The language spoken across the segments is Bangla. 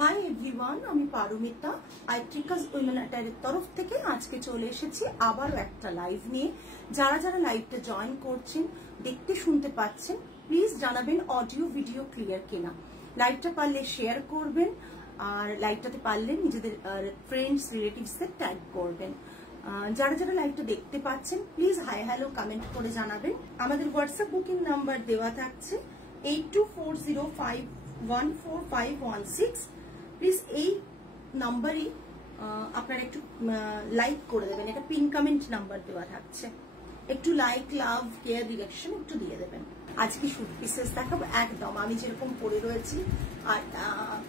হাই এভরিওয়ান, আমি পারমিতা আইট্রিকাস উইমেন অ্যাটায়ারের তরফ থেকে আজকে চলে এসেছি আবারও একটা লাইভ নিয়ে। যারা যারা লাইভটা জয়েন করছেন, দেখতে শুনতে পাচ্ছেন, প্লিজ জানাবেন অডিও ভিডিও ক্লিয়ার কিনা। লাইভটা পারলে শেয়ার করবেন, আর লাইভটাতে পারলে নিজেদের ফ্রেন্ডস রিলেটিভসদের ট্যাগ করবেন। যারা যারা লাইভটা দেখতে পাচ্ছেন প্লিজ হাই হ্যালো কমেন্ট করে জানাবেন। আমাদের হোয়াটসঅ্যাপ বুকিং নাম্বার দেওয়া থাকছে 8240514516। প্লিজ এই নাম্বারই আপনারা একটু লাইক করে দেবেন। এটা পিন কমেন্ট নাম্বার দেওয়া থাকছে, একটু লাইক, লাভ, কেয়ার, ডিরেকশন একটু দিয়ে দেবেন। আজকে শুট পিসেস দেখাবো একদম আমি যেরকম পরে রয়েছি। আর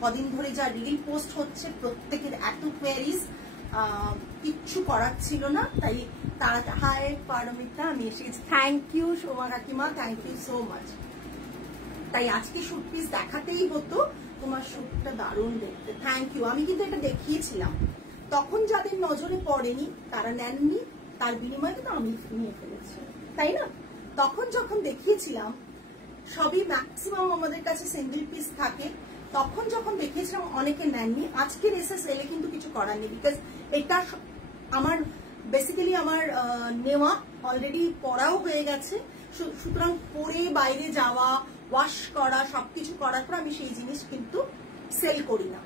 কদিন ধরে যা রিল পোস্ট হচ্ছে, প্রত্যেকের এত কোয়ারিজ, কিচ্ছু করার ছিল না, তাই তারা হাই পারমিতা আমি এসেছি। থ্যাংক ইউ সোমা কাকিমা, থ্যাংক ইউ সো মাচ। তাই আজকে শুট পিস দেখাতেই হতো, তোমার শুটটা দারুণ দেখতে, থ্যাংক ইউ। আমি কিন্তু এটা দেখিয়েছিলাম, তখন যাদের নজরে পড়েনি তারা নেননি, তার বিনিময়ে কিন্তু আমি নিয়ে ফেলেছি, তাই না? তখন যখন দেখিয়েছিলাম, সবই ম্যাক্সিমাম আমাদের কাছে সিঙ্গেল পিস থাকে, তখন যখন দেখিয়েছিলাম অনেকে নেননি। আজকের এসএস এলে কিন্তু কিছু করার নেই, বিকজ এটা আমার বেসিক্যালি আমার নেওয়া অলরেডি পড়াও হয়ে গেছে। সুতরাং পরে বাইরে যাওয়া, ওয়াশ করা, সবকিছু করার পর আমি সেই জিনিস কিন্তু সেল করি না।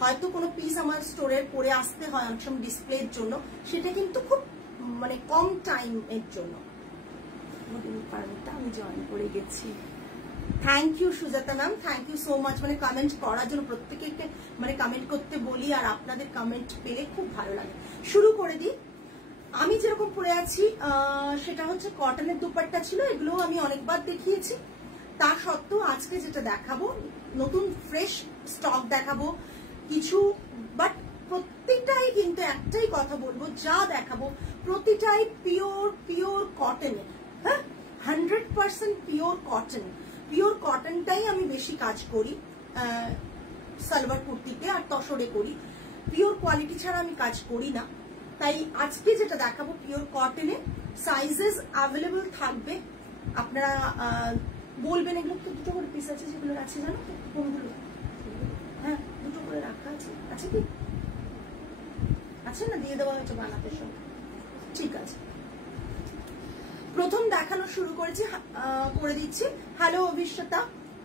হয়তো কোনো পিস আমার স্টোরের পরে আসতে হয় অনেক সময় ডিসপ্লের জন্য, সেটা কিন্তু খুব মানে কম টাইম এর জন্য। আমি জয়েন করে গেছি। Thank you Sujata ma'am, thank you so much. মানে কমেন্ট করার জন্য প্রত্যেকে মানে কমেন্ট করতে বলি, আর আপনাদের কমেন্ট পেলে খুব ভালো লাগে। শুরু করে দিই। আমি যেরকম পরে আছি সেটা হচ্ছে কটনের দুপাট্টা ছিল, এগুলো আমি অনেকবার দেখিয়েছি। তা সত্ত্বেও আজকে যেটা দেখাবো নতুন ফ্রেশ স্টক দেখাবো কিছু, বাট প্রত্যেকটাই কিন্তু একটাই কথা বলবো, যা দেখাবো প্রতিটাই পিওর কটনের। হ্যাঁ, 100% পিওর কটন। পিওর কটনটাই আমি বেশি কাজ করি, সালোয়ার কুর্তিতে আর তসরে করি। পিওর কোয়ালিটি ছাড়া আমি কাজ করি না। তাই আজকে যেটা দেখাবো পিওর কটনে, সাইজেস অ্যাভেলেবল থাকবে। আপনারা বলবেন এগুলো তো দুটো করে পিস আছে, যেগুলো আছে জানো তো কোনগুলো? হ্যাঁ, দুটো করে রাখা আছে, আছে কি? আছে না, দিয়ে দেওয়া হয়েছে বানাতে সব, ঠিক আছে। প্রথম দেখানো শুরু করেছি, করে দিচ্ছি। হ্যালো অভিষেতা,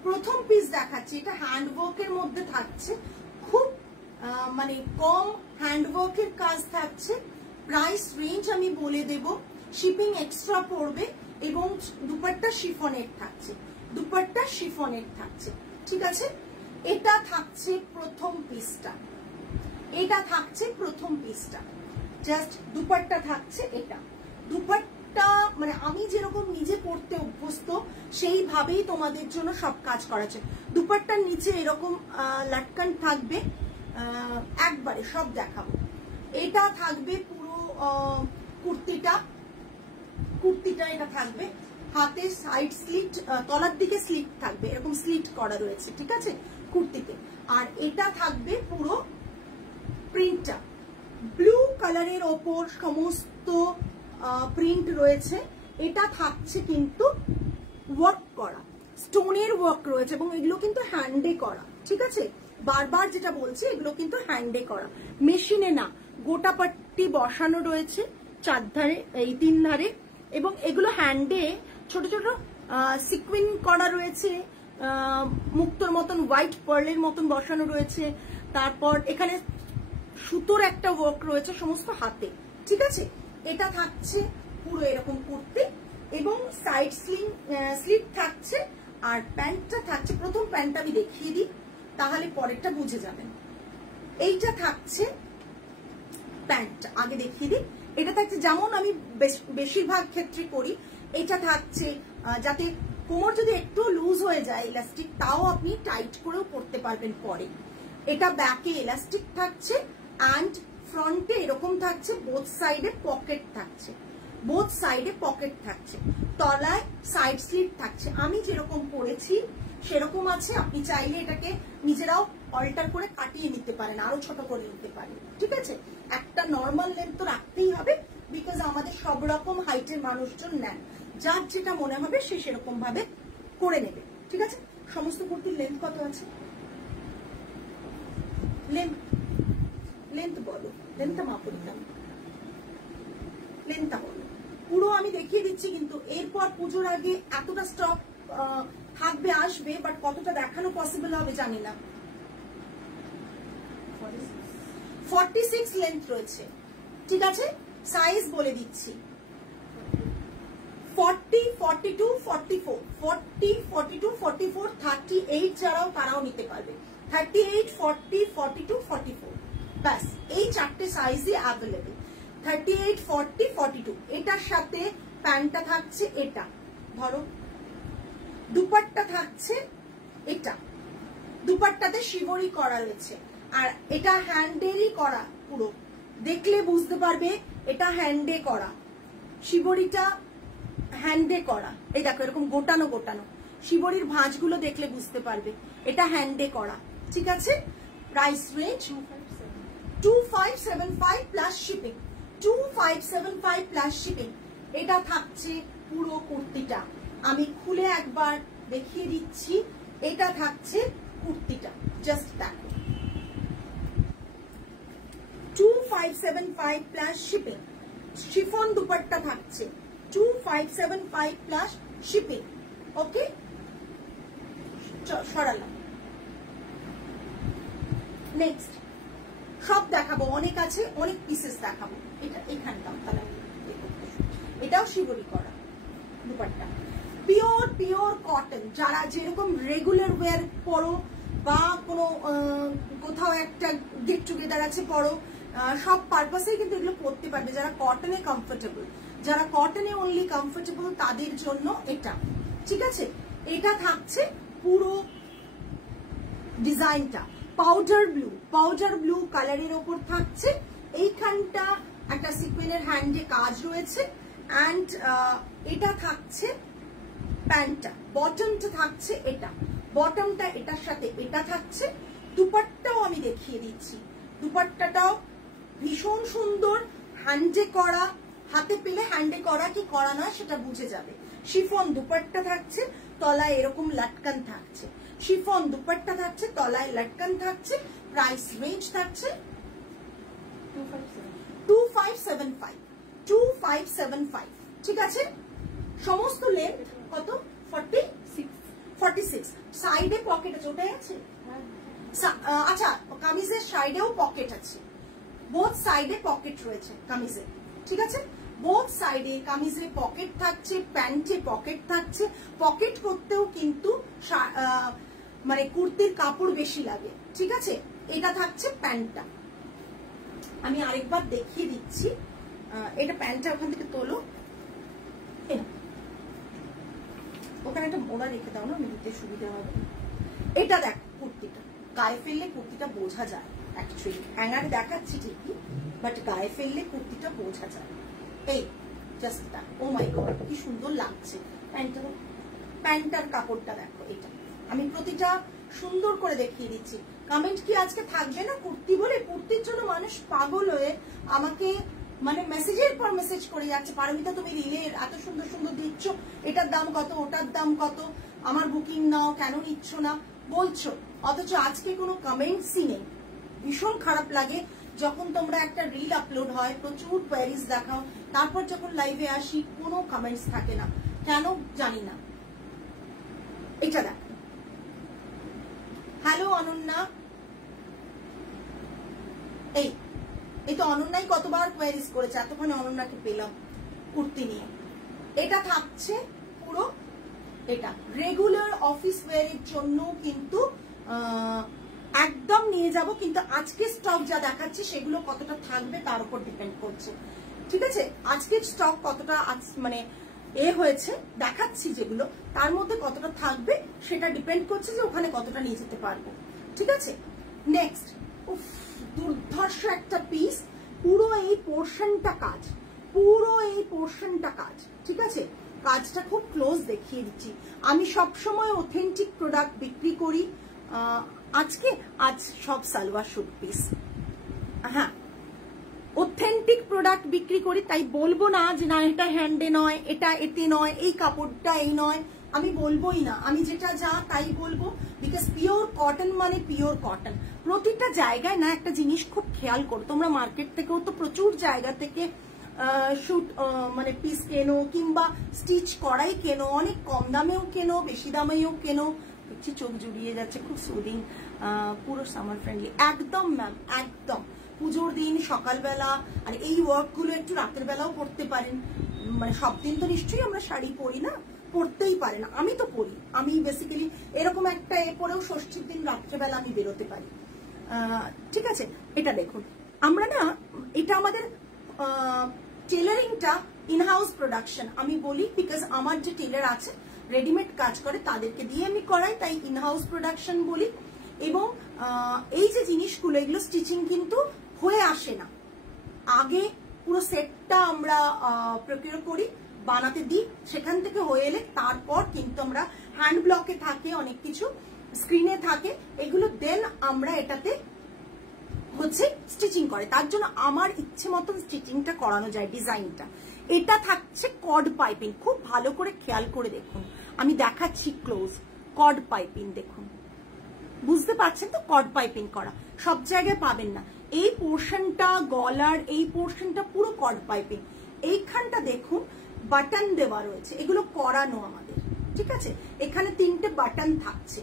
প্রথম পিস দেখাচ্ছি। এটা হ্যান্ডওয়ার্কের মধ্যে থাকছে, খুব মানে কম হ্যান্ডওয়ার্কের কাজ থাকছে। প্রাইস রেঞ্জ আমি বলে দেব, শিপিং এক্সট্রা পড়বে, এবং দুপাট্টা শিফনের থাকছে, দুপাট্টা শিফনের থাকছে, ঠিক আছে। এটা থাকছে প্রথম পিসটা, এটা থাকছে প্রথম পিসটা, জাস্ট দুপাট্টা থাকছে। এটা দুপাট্টা মানে আমি যেরকম নিজে পড়তে অভ্যস্ত সেইভাবেই তোমাদের জন্য সব কাজ করা আছে। দুপাট্টার নিচে এরকম লাটকান থাকবে, একবারে সব দেখাবো। এটা থাকবে পুরো কুর্তিটা এটা থাকবে, হাতে সাইড স্লিট, তলার দিকে স্লিট থাকবে, এরকম স্লিট করা রয়েছে, ঠিক আছে কুর্তিতে। আর এটা থাকবে পুরো প্রিন্টটা ব্লু কালারের ওপর সমস্ত প্রিন্ট রয়েছে। এটা থাকছে কিন্তু ওয়ার্ক করা, স্টোনের ওয়ার্ক রয়েছে, এবং এগুলো কিন্তু হ্যান্ডে করা, ঠিক আছে। বারবার যেটা বলছি, এগুলো কিন্তু হ্যান্ডে করা, মেশিনে না। গোটা পাট্টি বসানো রয়েছে চারধারে, এই তিন ধারে, এবং এগুলো হ্যান্ডে ছোট ছোট সিকুইন করা রয়েছে, মুক্তোর মতন হোয়াইট পার্লের মতন বসানো রয়েছে। তারপর এখানে সুতোর একটা ওয়ার্ক রয়েছে সমস্ত হাতে, ঠিক আছে। এটা থাকছে পুরো এরকম কুর্তি, এবং সাইড স্লিট থাকছে। আর প্যান্টটা থাকছে, প্রথম প্যান্টটা আমি দেখিয়ে দিই, তাহলে পরেরটা বুঝে যাবেন। এইটা থাকছে প্যান্টটা, আগে দেখিয়ে দিই। এটা থাকছে যেমন আমি বেশিরভাগ ক্ষেত্রে করি, এটা থাকছে যাতে কোমর যদি একটু লুজ হয়ে যায় ইলাস্টিক, তাও আপনি টাইট করেও পরতে পারবেন পরে। এটা ব্যাকে ইলাস্টিক থাকছে, অ্যান্ড ফ্রন্টে এরকম থাকছে, বোথ সাইডে পকেট থাকছে, বোথ সাইডে পকেট থাকছে, তলায় সাইড স্লিট থাকছে। আমি যেরকম পরেছি সেরকম আছে, আপনি চাইলে এটাকে নিজেরাও অল্টার করে কাটিয়ে নিতে পারেন, আরো ছোট করে নিতে পারেন, ঠিক আছে। একটা নর্মাল লেন্থ তো রাখতেই হবে, বিকজ আমাদের সব রকম হাইটের মানুষজন নেন, যার যেটা মনে হবে সে সেরকম ভাবে করে নেবে, ঠিক আছে। সমস্ত কুর্তির লেন্থ কত আছে? লেন্থ বলো, লেন্থটা মাপো দিতাম, লেন্থটা বলো। পুরো আমি দেখিয়ে দিচ্ছি, কিন্তু এরপর পুজোর আগে এতটা স্টক থাকবে, আসবে, বাট কতটা দেখানো পসিবল হবে জানি না। 46 লেন্থ রয়েছে, ঠিক আছে। সাইজ বলে দিচ্ছি, 40, 42, 44, 40, 42, 44, 38 যারাও তারাও নিতে পারবে। 38, 40, 42, 44, ব্যাস এই চারটে সাইজই অ্যাভেলেবেল। 38, 40, 42। এটার সাথে প্যান্টটা থাকছে এটা, ধরো দুপাট্টা থাকছে এটা, দুপাট্টাতে শিবরি করা রয়েছে, আর এটা হ্যান্ডেরই করা, পুরো দেখলে বুঝতে পারবে এটা হ্যান্ডে করা, শিবরিটা হ্যান্ডে করা। এই দেখো এরকম গোটানো গোটানো শিবরির ভাঁজগুলো দেখলে বুঝতে পারবে এটা হ্যান্ডে করা, ঠিক আছে। Price range 2575 plus shipping, 2575 plus shipping. এটা থাকছে পুরো কুর্তিটা, আমি খুলে একবার দেখিয়ে দিচ্ছি। এটা থাকছে কুর্তিটা, জাস্ট দেখো, 2575 প্লাস শিপিং। শিফন দুপাট্টা থাকছে 2575 প্লাস শিপিং। ওকে, সরালাম। নেক্সট সব দেখাবো, অনেক আছে, অনেক পিসেস দেখাবো। এটা এখানটা তাহলে এটাও শিবরি করা দুপাট্টা, পিওর পিওর কটন। যারা যেরকম রেগুলার ওয়্যার পরো বা কোনো কোথাও একটা গেট টুগেদার আছে পরো, সব পারপাসেই কিন্তু এগুলো পরতে পারবে। যারা কটনে কমফোর্টেবল, যারা কটনে অনলি কমফোর্টেবল তাদের জন্য এটা, ঠিক আছে। এটা থাকছে পুরো ডিজাইনটা পাউডার ব্লু কালারের ওপর থাকছে। এইখানটা একটা সিকোয়েনের হ্যান্ডে কাজ রয়েছে, অ্যান্ড এটা থাকছে প্যান্টটা, বটমটা থাকছে এটা, বটমটা এটার সাথে এটা থাকছে। দুপাট্টাও আমি দেখিয়ে দিচ্ছি, দুপাট্টাটাও ভীষণ সুন্দর, হ্যান্ডে করা, হাতে পেলে হ্যান্ডে করা কি করা নয় সেটা বুঝে যাবে। শিফন দুপাট্টা থাকছে, তলায় এরকম লাটকান থাকছে, শিফন দুপাট্টা থাকছে, তলায় লাটকান থাকছে। প্রাইস রেঞ্জ থাকছে 2575, ঠিক আছে। সমস্ত লেন্থ কত? 46। সাইডে পকেট আছে, ওটাই আছে। আচ্ছা, কামিজের সাইডেও পকেট আছে, বোথ সাইডে পকেট রয়েছে কামিজে, ঠিক আছে। বোথ সাইডে কামিজে পকেট থাকছে, প্যান্টে পকেট থাকছে। পকেট করতেও কিন্তু মানে কুর্তির কাপড় বেশি লাগে, ঠিক আছে। এটা থাকছে প্যান্টটা, আমি আরেকবার দেখিয়ে দিচ্ছি। এটা প্যান্টটা ওখান থেকে তোলো, ওখানে একটা মোড়া রেখে দাও না, আমি দিতে সুবিধা হবে। এটা দেখ কুর্তিটা, গায়ে ফেললে কুর্তিটা বোঝা যায়, অ্যাকচুয়ালি হ্যাঙ্গারে দেখাচ্ছি ঠিকই, বাট গায়ে ফেললে কুর্তিটা বোঝা যায়। এই জাস্ট দেখ, ও মাই গড কি সুন্দর লাগছে প্যান্টটা, প্যান্টটার কাপড়টা দেখো। এটা আমি প্রতিটা সুন্দর করে দেখিয়ে দিচ্ছি। কমেন্ট কি আজকে থাকবে না কুর্তি বলে? কুর্তির জন্য মানুষ পাগল হয়ে আমাকে মানে মেসেজের পর মেসেজ করে যাচ্ছে, পারমিতা তুমি রিলে এত সুন্দর সুন্দর দিচ্ছ, এটার দাম কত, ওটার দাম কত, আমার বুকিং নাও, কেন নিচ্ছ না বলছো, অথচ আজকে কোনো কমেন্টসই নেই। ভীষণ খারাপ লাগে যখন তোমরা একটা রিল আপলোড হয়, প্রচুর কোয়ারিজ দেখাও, তারপর যখন লাইভে আসি কোনো কমেন্টস থাকে না, কেন জানি না। এটা দেখো, হ্যালো অনন্যা, এই তো অনন্যাই কতবার কোয়ারিজ করেছে, এতক্ষণে অনন্যাকে পেলাম কুর্তি নিয়ে। এটা থাকছে পুরো, এটা রেগুলার অফিস ওয়্যারের জন্য কিন্তু একদম নিয়ে যাব, কিন্তু আজকে স্টক যা দেখাচ্ছি সেগুলো কতটা থাকবে তার উপর ডিপেন্ড করছে, ঠিক আছে। আজকের স্টক কতটা মানে হয়েছে দেখাচ্ছি, যেগুলো তার মধ্যে কতটা থাকবে সেটা ডিপেন্ড করছে যে ওখানে কতটা নিয়ে যেতে পারবো, ঠিক আছে। নেক্সট, দুর্ধর্ষ একটা পিস, পুরো এই পোর্শনটা কাজ, পুরো এই পোর্শনটা কাজ, ঠিক আছে। কাজটা খুব ক্লোজ দেখিয়ে দিচ্ছি। আমি সবসময় অথেন্টিক প্রোডাক্ট বিক্রি করি। আজ সব সালোয়ার স্যুট পিস, হ্যাঁ অথেন্টিক প্রোডাক্ট বিক্রি করি, তাই বলবো না যে না এটা হ্যান্ডে নয়, এটা এতে নয়, এই কাপড়টা এই নয়। আমি বলবোই না, আমি যেটা যা তাই বলবো, বিকজ পিওর কটন মানে পিওর কটন। প্রতিটা জায়গায় না একটা জিনিস খুব খেয়াল করো, তোমরা মার্কেট থেকেও তো প্রচুর জায়গা থেকে শুট মানে পিস কেনো কিংবা স্টিচ করাই কেনো, অনেক কম দামেও কেনো, বেশি দামেও কেনো। দেখছি চোখ জুড়িয়ে যাচ্ছে, খুব সুদিং, পুরো সামার ফ্রেন্ডলি একদম ম্যাম, একদম পুজোর দিন সকালবেলা। আর এই ওয়ার্কগুলো একটু রাতের বেলাও করতে পারেন, মানে সব দিন তো নিশ্চয়ই আমরা শাড়ি পরি না, পরতেই পারে না, আমি তো পরি। আমি বেসিক্যালি এরকম একটা পরেও ষষ্ঠীর দিন রাত্রেবেলা আমি বেরোতে পারি। ঠিক আছে, এটা দেখুন, আমরা না এটা আমাদের টেলারিংটা ইনহাউস প্রোডাকশন আমি বলি, বিকজ আমার যে টেলার আছে রেডিমেড কাজ করে তাদেরকে দিয়ে আমি করাই, তাই ইনহাউস প্রোডাকশন বলি। এবং এই যে জিনিসগুলো এগুলো স্টিচিং কিন্তু হয়ে আসে না, আগে পুরো সেটটা আমরা প্রকিউর করি, বানাতে দিই, সেখান থেকে হয়ে এলে তারপর কিন্তু আমরা হ্যান্ড ব্লকে থাকে অনেক কিছু, স্ক্রিনে থাকে এগুলো, দেন আমরা এটাতে হচ্ছে স্টিচিং করে। তার জন্য আমার ইচ্ছে মতন স্টিচিংটা করানো যায়, ডিজাইনটা। এটা থাকছে কর্ড পাইপিং, খুব ভালো করে খেয়াল করে দেখুন, আমি দেখাচ্ছি ক্লোজ। কর্ড পাইপিং দেখুন, বুঝতে পারছেন তো? কর্ড পাইপিং করা সব জায়গায় পাবেন না। এই পোর্শনটা গলার এই পোর্শনটা পুরো কর্ড পাইপিং। এইখানটা দেখুন বাটন দেওয়া রয়েছে, এগুলো করানো আমাদের, ঠিক আছে? এখানে 3টে বাটন থাকছে,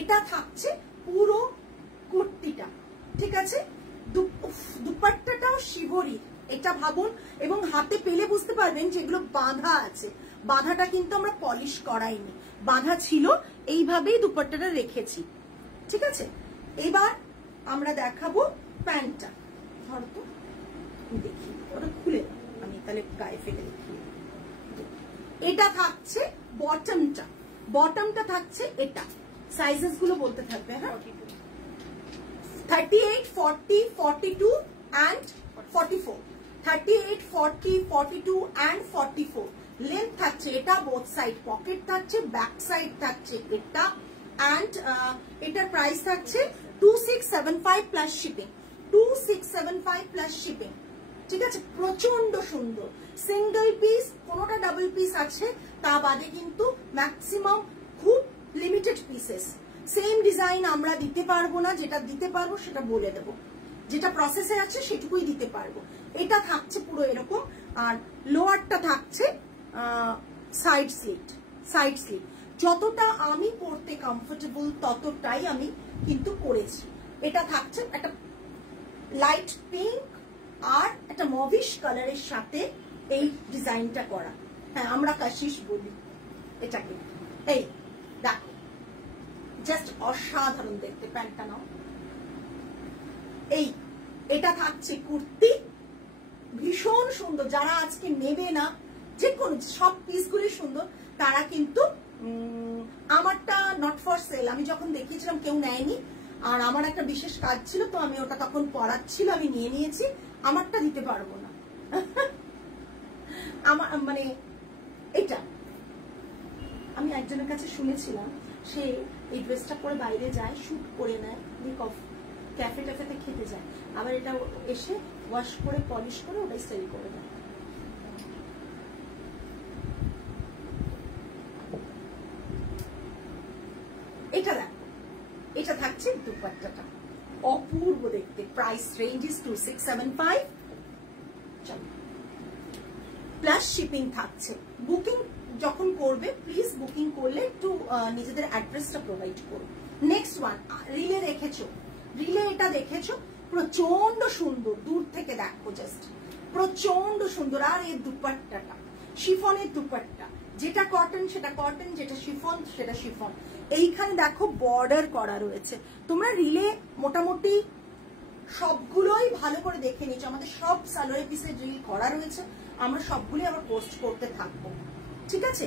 এটা থাকছে পুরো কুর্তিটা, ঠিক আছে? দুপাট্টাটাও শিবরি, এটা ভাবুন। এবং হাতে পেলে বুঝতে পারবেন যেগুলো বাঁধা আছে, বাঁধাটা কিন্তু আমরা পলিশ করাইনি, বাঁধা ছিল, এইভাবেই দুপাট্টাটা রেখেছি, ঠিক আছে? এবার আমরা দেখাবো প্যান্টটা। ধরো তো, দেখি ওটা খুলে, আমি তাহলে গায়ে ফেলে দেখি। এটা থাকছে বটমটা, বটমটা থাকছে এটা, সাইজেস গুলো বলতে থাকবে, হ্যাঁ? 38, 40, 42 and 44, 38, 40, 42 and 44 লেন্থ থাকছে এটা, বোথ সাইড পকেট থাকছে, ব্যাক সাইড থাকছে এটা, and এটার প্রাইস থাকছে 2675 প্লাস শিপিং, 2675 প্লাস শিপিং, ঠিক আছে? প্রচন্ড সুন্দর, সিঙ্গেল পিস, কোনোটা ডাবল পিস আছে, তা বাদে কিন্তু ম্যাক্সিমাম খুব লিমিটেড পিসেস। সেম ডিজাইন আমরা দিতে পারবো না, যেটা দিতে পারবো সেটা বলে দেবো, যেটা প্রসেসে আছে সেটুকুই দিতে পারবো। এটা থাকছে পুরো এরকম, আর লোয়ারটা থাকছে সাইড স্লিট, সাইড স্লিট। যতটা আমি পরতে কমফোর্টেবল ততটাই আমি কিন্তু করেছি। এটা থাকছে একটা লাইট পিঙ্ক আর একটা মভিশ কালারের সাথে এই ডিজাইনটা করা, হ্যাঁ আমরা কাশিশ বলি এটাকে। এই দেখো, জাস্ট অসাধারণ দেখতে, প্যান্টটা নাও। এই এটা থাকছে কুর্তি, ভীষণ সুন্দর। যারা আজকে নেবে না, যে কোনো সব পিসগুলি সুন্দর, তারা কিন্তু আমারটা নট ফর সেল, আমি যখন দেখিয়েছিলাম কেউ নেয়নি, আর আমার একটা বিশেষ কাজ ছিল, তো আমি ওটা তখন পড়াচ্ছিল, আমি নিয়ে নিয়েছি, আমারটা দিতে পারবো না। আমার মানে এটা আমি একজনের কাছে শুনেছিলাম, সে এই ড্রেসটা পরে বাইরে যায়, শুট করে নেয়, ক্যাফে ট্যাফেতে খেতে যায়, আবার এটা এসে ওয়াশ করে পলিশ করে ওটাই সেল করে দেয়। এটা দেখো, এটা থাকছে দুপাট্টাটা, অপূর্ব দেখতে। Price range is 2675 plus shipping থাকছে। বুকিং যখন করবে প্লিজ বুকিং করলে একটু নিজেদের অ্যাড্রেসটা প্রোভাইড করো। নেক্সট ওয়ান, রিলে রেখেছো, রিলে এটা দেখেছো, প্রচন্ড সুন্দর, দূর থেকে দেখো জাস্ট, প্রচন্ড সুন্দর। আর এর দুপাট্টাটা শিফনের দুপাট্টা, যেটা কটন সেটা কটন, যেটা শিফন সেটা শিফন। এইখানে দেখো বর্ডার করা রয়েছে। তোমরা রিলে মোটামুটি সবগুলোই ভালো করে দেখে নিচ্ছ, আমাদের সব সালোয়ার পিসের রিল করা রয়েছে, আমরা সবগুলি আবার পোস্ট করতে থাকবো, ঠিক আছে?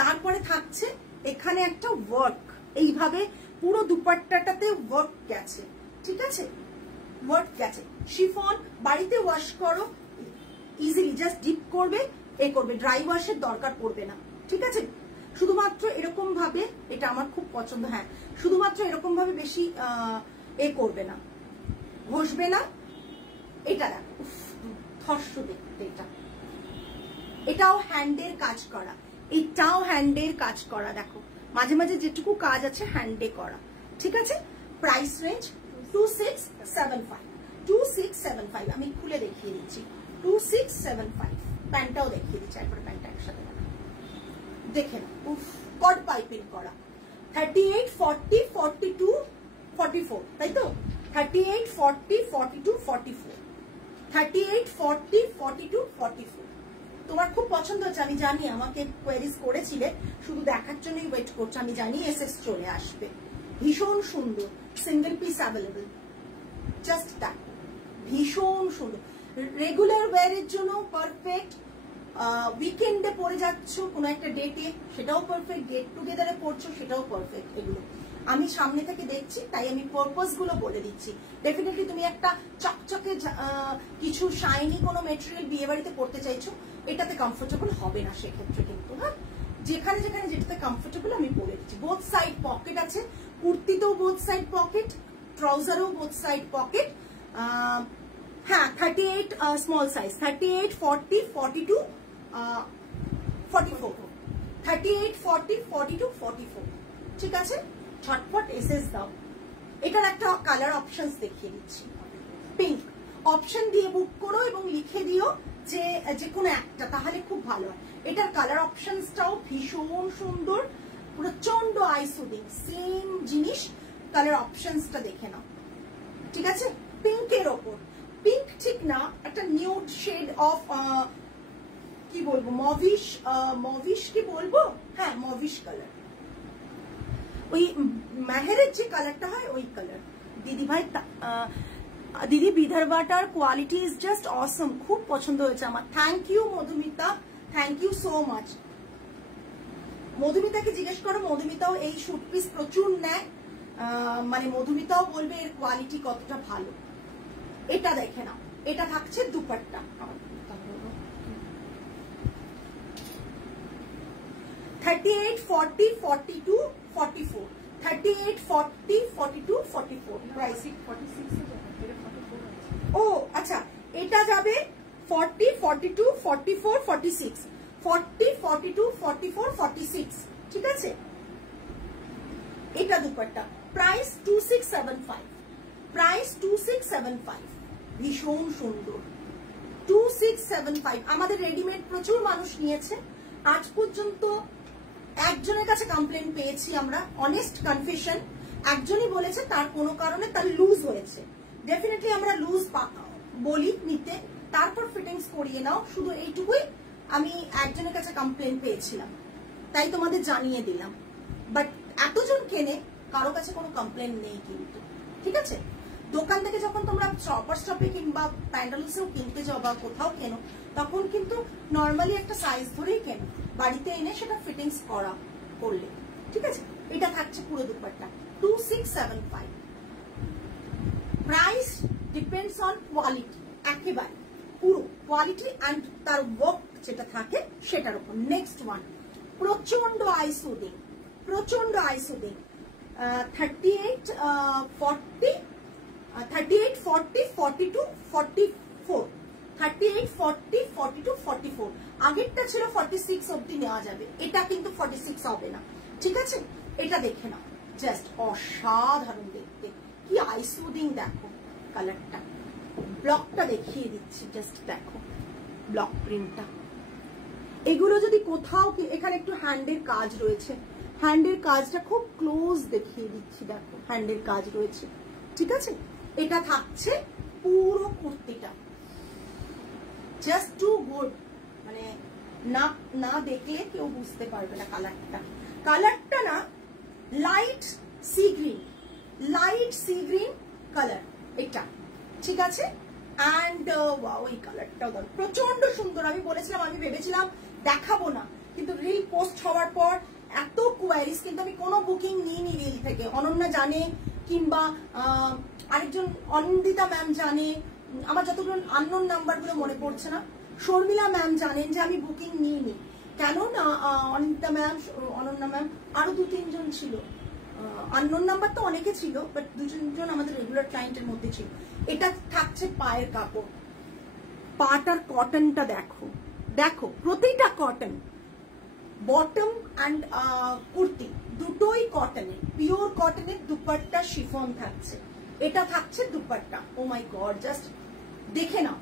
তারপরে থাকছে এখানে একটা ওয়ার্ক, এইভাবে পুরো দুপাট্টাটাতে ওয়ার্ক গেছে, ঠিক আছে? ওয়ার্ক গেছে। শিফন বাড়িতে ওয়াশ করো ইজিলি, জাস্ট ডিপ করবে, এ করবে, ড্রাই ওয়াশের দরকার পড়বে না, ঠিক আছে? শুধুমাত্র এরকম ভাবে, এটা আমার খুব পছন্দ, হ্যাঁ, শুধুমাত্র এরকম ভাবে বেশি এ করবে না, ঘষবে না। এটা দেখো, ধর্ষ দেখতে, এটা এটাও হ্যান্ডের কাজ করা, এটাও হ্যান্ডের কাজ করা, দেখো মাঝে মাঝে যেটুকু কাজ আছে হ্যান্ডে করা, ঠিক আছে। প্রাইস রেঞ্জ 2675, 2675 আমি খুলে দেখিয়ে দিচ্ছি, 2675। প্যান্টটাও দেখিয়ে দিচ্ছি একবার, প্যান্টটা একসাথে দেখে না, উফ কট পাইপিং করা। 38, 40, 42, 44, তাই তো? 38, 40, 42, 44, 38, 40, 42, 44। তোমার খুব পছন্দ হচ্ছে আমি জানি, আমাকে কোয়েরিজ করেছিলে, শুধু দেখার জন্যই ওয়েট করছো, আমি জানি এসএস চলে আসবে। ভীষণ সুন্দর, single piece available, just that, ভীষণ সুন্দর, রেগুলার ওয়্যারের জন্য পারফেক্ট, উইকেন্ডে পরে যাচ্ছ কোনো একটা ডেটে সেটাও পারফেক্ট, গেট টুগেদারে পড়ছো সেটাও পারফেক্ট। এগুলো আমি সামনে থেকে দেখছি তাই আমি পারপাস গুলো বলে দিচ্ছি। ডেফিনেটলি তুমি একটা চকচকে কিছু শাইনি কোনো মেটেরিয়াল বিয়ে বাড়িতে পড়তে চাইছো, এটাতে কমফোর্টেবল হবে না সেক্ষেত্রে কিন্তু, হ্যাঁ যেখানে যেখানে যেটাতে কমফোর্টেবল আমি বলে দিচ্ছি। বোথ সাইড পকেট আছে, কুর্তিতেও বোথ সাইড পকেট, ট্রাউজারও বোথ সাইড পকেট। হ্যাঁ 38 স্মল সাইজ, 38, 40, 42, 44, 38, 40, 42, 44, ঠিক আছে। ঝটপট এসএস দাও। এটার একটা কালার অপশনস দেখিয়ে দিচ্ছি, পিঙ্ক অপশন দিয়ে বুক করো এবং লিখে দিও যে কোনো একটা, তাহলে খুব ভালো হয়। এটার কালার অপশনসটাও ভীষণ সুন্দর, প্রচন্ড আই সুদিং, সেম জিনিস, কালার অপশনসটা দেখে নাও, ঠিক আছে। পিঙ্কের ওপর, পিঙ্ক ঠিক না, একটা নিউড শেড অফ কি বলবো, মভিশ, মভিশ কি বলবো, হ্যাঁ মভিশ কালার, ওই মেহেরের যে কালারটা হয় ওই কালার। দিদি ভাই, দিদি বিদর্ভাটার কোয়ালিটি ইজ জাস্ট অসম, খুব পছন্দ হয়েছে আমার। Thank you Madhumita, thank you so much. মধুমিতাকে জিজ্ঞেস করো, মধুমিতাও এই শুট পিস প্রচুর নেয়, মানে মধুমিতাও বলবে এর কোয়ালিটি কতটা ভালো। এটা দেখে নাও, এটা থাকছে দুপাট্টা, 38, 40, 42, 44, 38, 40, 42, 44 প্রাইস 46। ও আচ্ছা, এটা যাবে 40, 42, 44, 46, 40, 42, 44, 46, ঠিক আছে। এটা দুপাট্টা, প্রাইস 2675, প্রাইস 2675, ভীষণ সুন্দর, 2675। আমাদের রেডিমেড প্রচুর মানুষ নিয়েছে, আজ পর্যন্ত একজনের কাছে কমপ্লেন পেয়েছি আমরা, অনেস্ট কনফেশন, একজনই বলেছে তার কোনো কারণে তার লুজ হয়েছে। ডেফিনেটলি আমরা লুজ বলি নিতে, তারপর ফিটিংস করিয়ে নাও, শুধু এইটুকুই আমি একজনের কাছে কমপ্লেন পেয়েছিলাম, তাই তোমাদের জানিয়ে দিলাম। বাট এতজন কেনে, কারো কাছে কোনো কমপ্লেন নেই কিন্তু, ঠিক আছে। দোকান থেকে যখন তোমরা শপার স্টপে কিংবা প্যান্ডালসেও কিনতে যাও বা কোথাও কেনো, তখন কিন্তু নর্মালি একটা সাইজ ধরেই কেনো, বাড়িতে এনে সেটা ফিটিংস করা করলে, ঠিক আছে। এটা থাকছে পুরো dupatta 2675, price depends on quality, একেবারে পুরো কোয়ালিটি অ্যান্ড তার ওয়ার্ক যেটা থাকে সেটার উপর। নেক্সট ওয়ান, প্রচন্ড আই সুদিং, প্রচন্ড আই সুদিং, 38, 40, 38, 40, 42, 44, 38, 40, 42, 44। আগেরটা ছিল 46 অবধি নেওয়া যাবে, এটা কিন্তু 46 হবে না, ঠিক আছে। এটা দেখে নাও, জাস্ট অসাধারণ দেখতে, কি আই সুদিং, দেখো কালারটা, ব্লকটা দেখিয়ে দিচ্ছি, জাস্ট দেখো ব্লক প্রিন্টটা। এগুলো যদি কোথাও, এখানে একটু হ্যান্ডের কাজ রয়েছে, হ্যান্ডের কাজটা খুব ক্লোজ দেখিয়ে দিচ্ছি, দেখো হ্যান্ডের কাজ রয়েছে, ঠিক আছে। এটা থাকছে পুরো কুর্তিটা, জাস্ট টু গুড, মানে না না দেখলে কেউ বুঝতে পারবে না কালারটা। কালারটা না light sea green, light sea green colour এটা, ঠিক আছে। অ্যান্ড ওই কালারটাও প্রচন্ড সুন্দর। আমি বলেছিলাম, আমি ভেবেছিলাম দেখাবো না, কিন্তু রিল পোস্ট হওয়ার পর এত কোয়ারিজ, কিন্তু আমি কোনো বুকিং নিইনি রিল থেকে। অনন্যা জানে, কিংবা আরেকজন অনিন্দিতা ম্যাম জানে, আমার যতগুলো আননোন নাম্বারগুলো মনে পড়ছে না, শর্মিলা ম্যাম জানেন যে আমি বুকিং নিইনি। কেন না, অনিন্দিতা ম্যাম, অনন্যা ম্যাম, আরো 2-3 জন ছিল, আননোন নাম্বার তো অনেকে ছিল, বাট 2-3 জন আমাদের রেগুলার ক্লায়েন্টের মধ্যে ছিল। এটা থাকছে পায়ের কাপড়, পাটার কটনটা দেখো, দেখো প্রতিটা কটন, বটম অ্যান্ড কুর্তি দুটোই কটনের, পিওর কটনের, দুপাট্টা শিফন থাকছে, এটা থাকছে দুপাট্টা। ও মাই গড, জাস্ট দেখে নাও।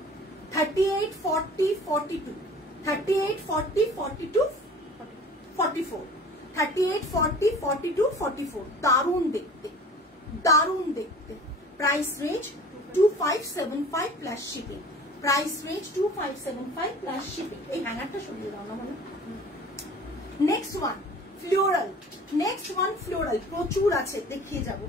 38, 40, 42, 38, 40, 42, 44, 38, 40, 42, 44, দারুণ দেখতে, দারুণ দেখতে। Price range 2575 plus shipping, price range 2575 plus shipping. এই হ্যাঙ্গারটা সরিয়ে দাও না মানে। Next one floral, next one floral, প্রচুর আছে, দেখিয়ে যাব।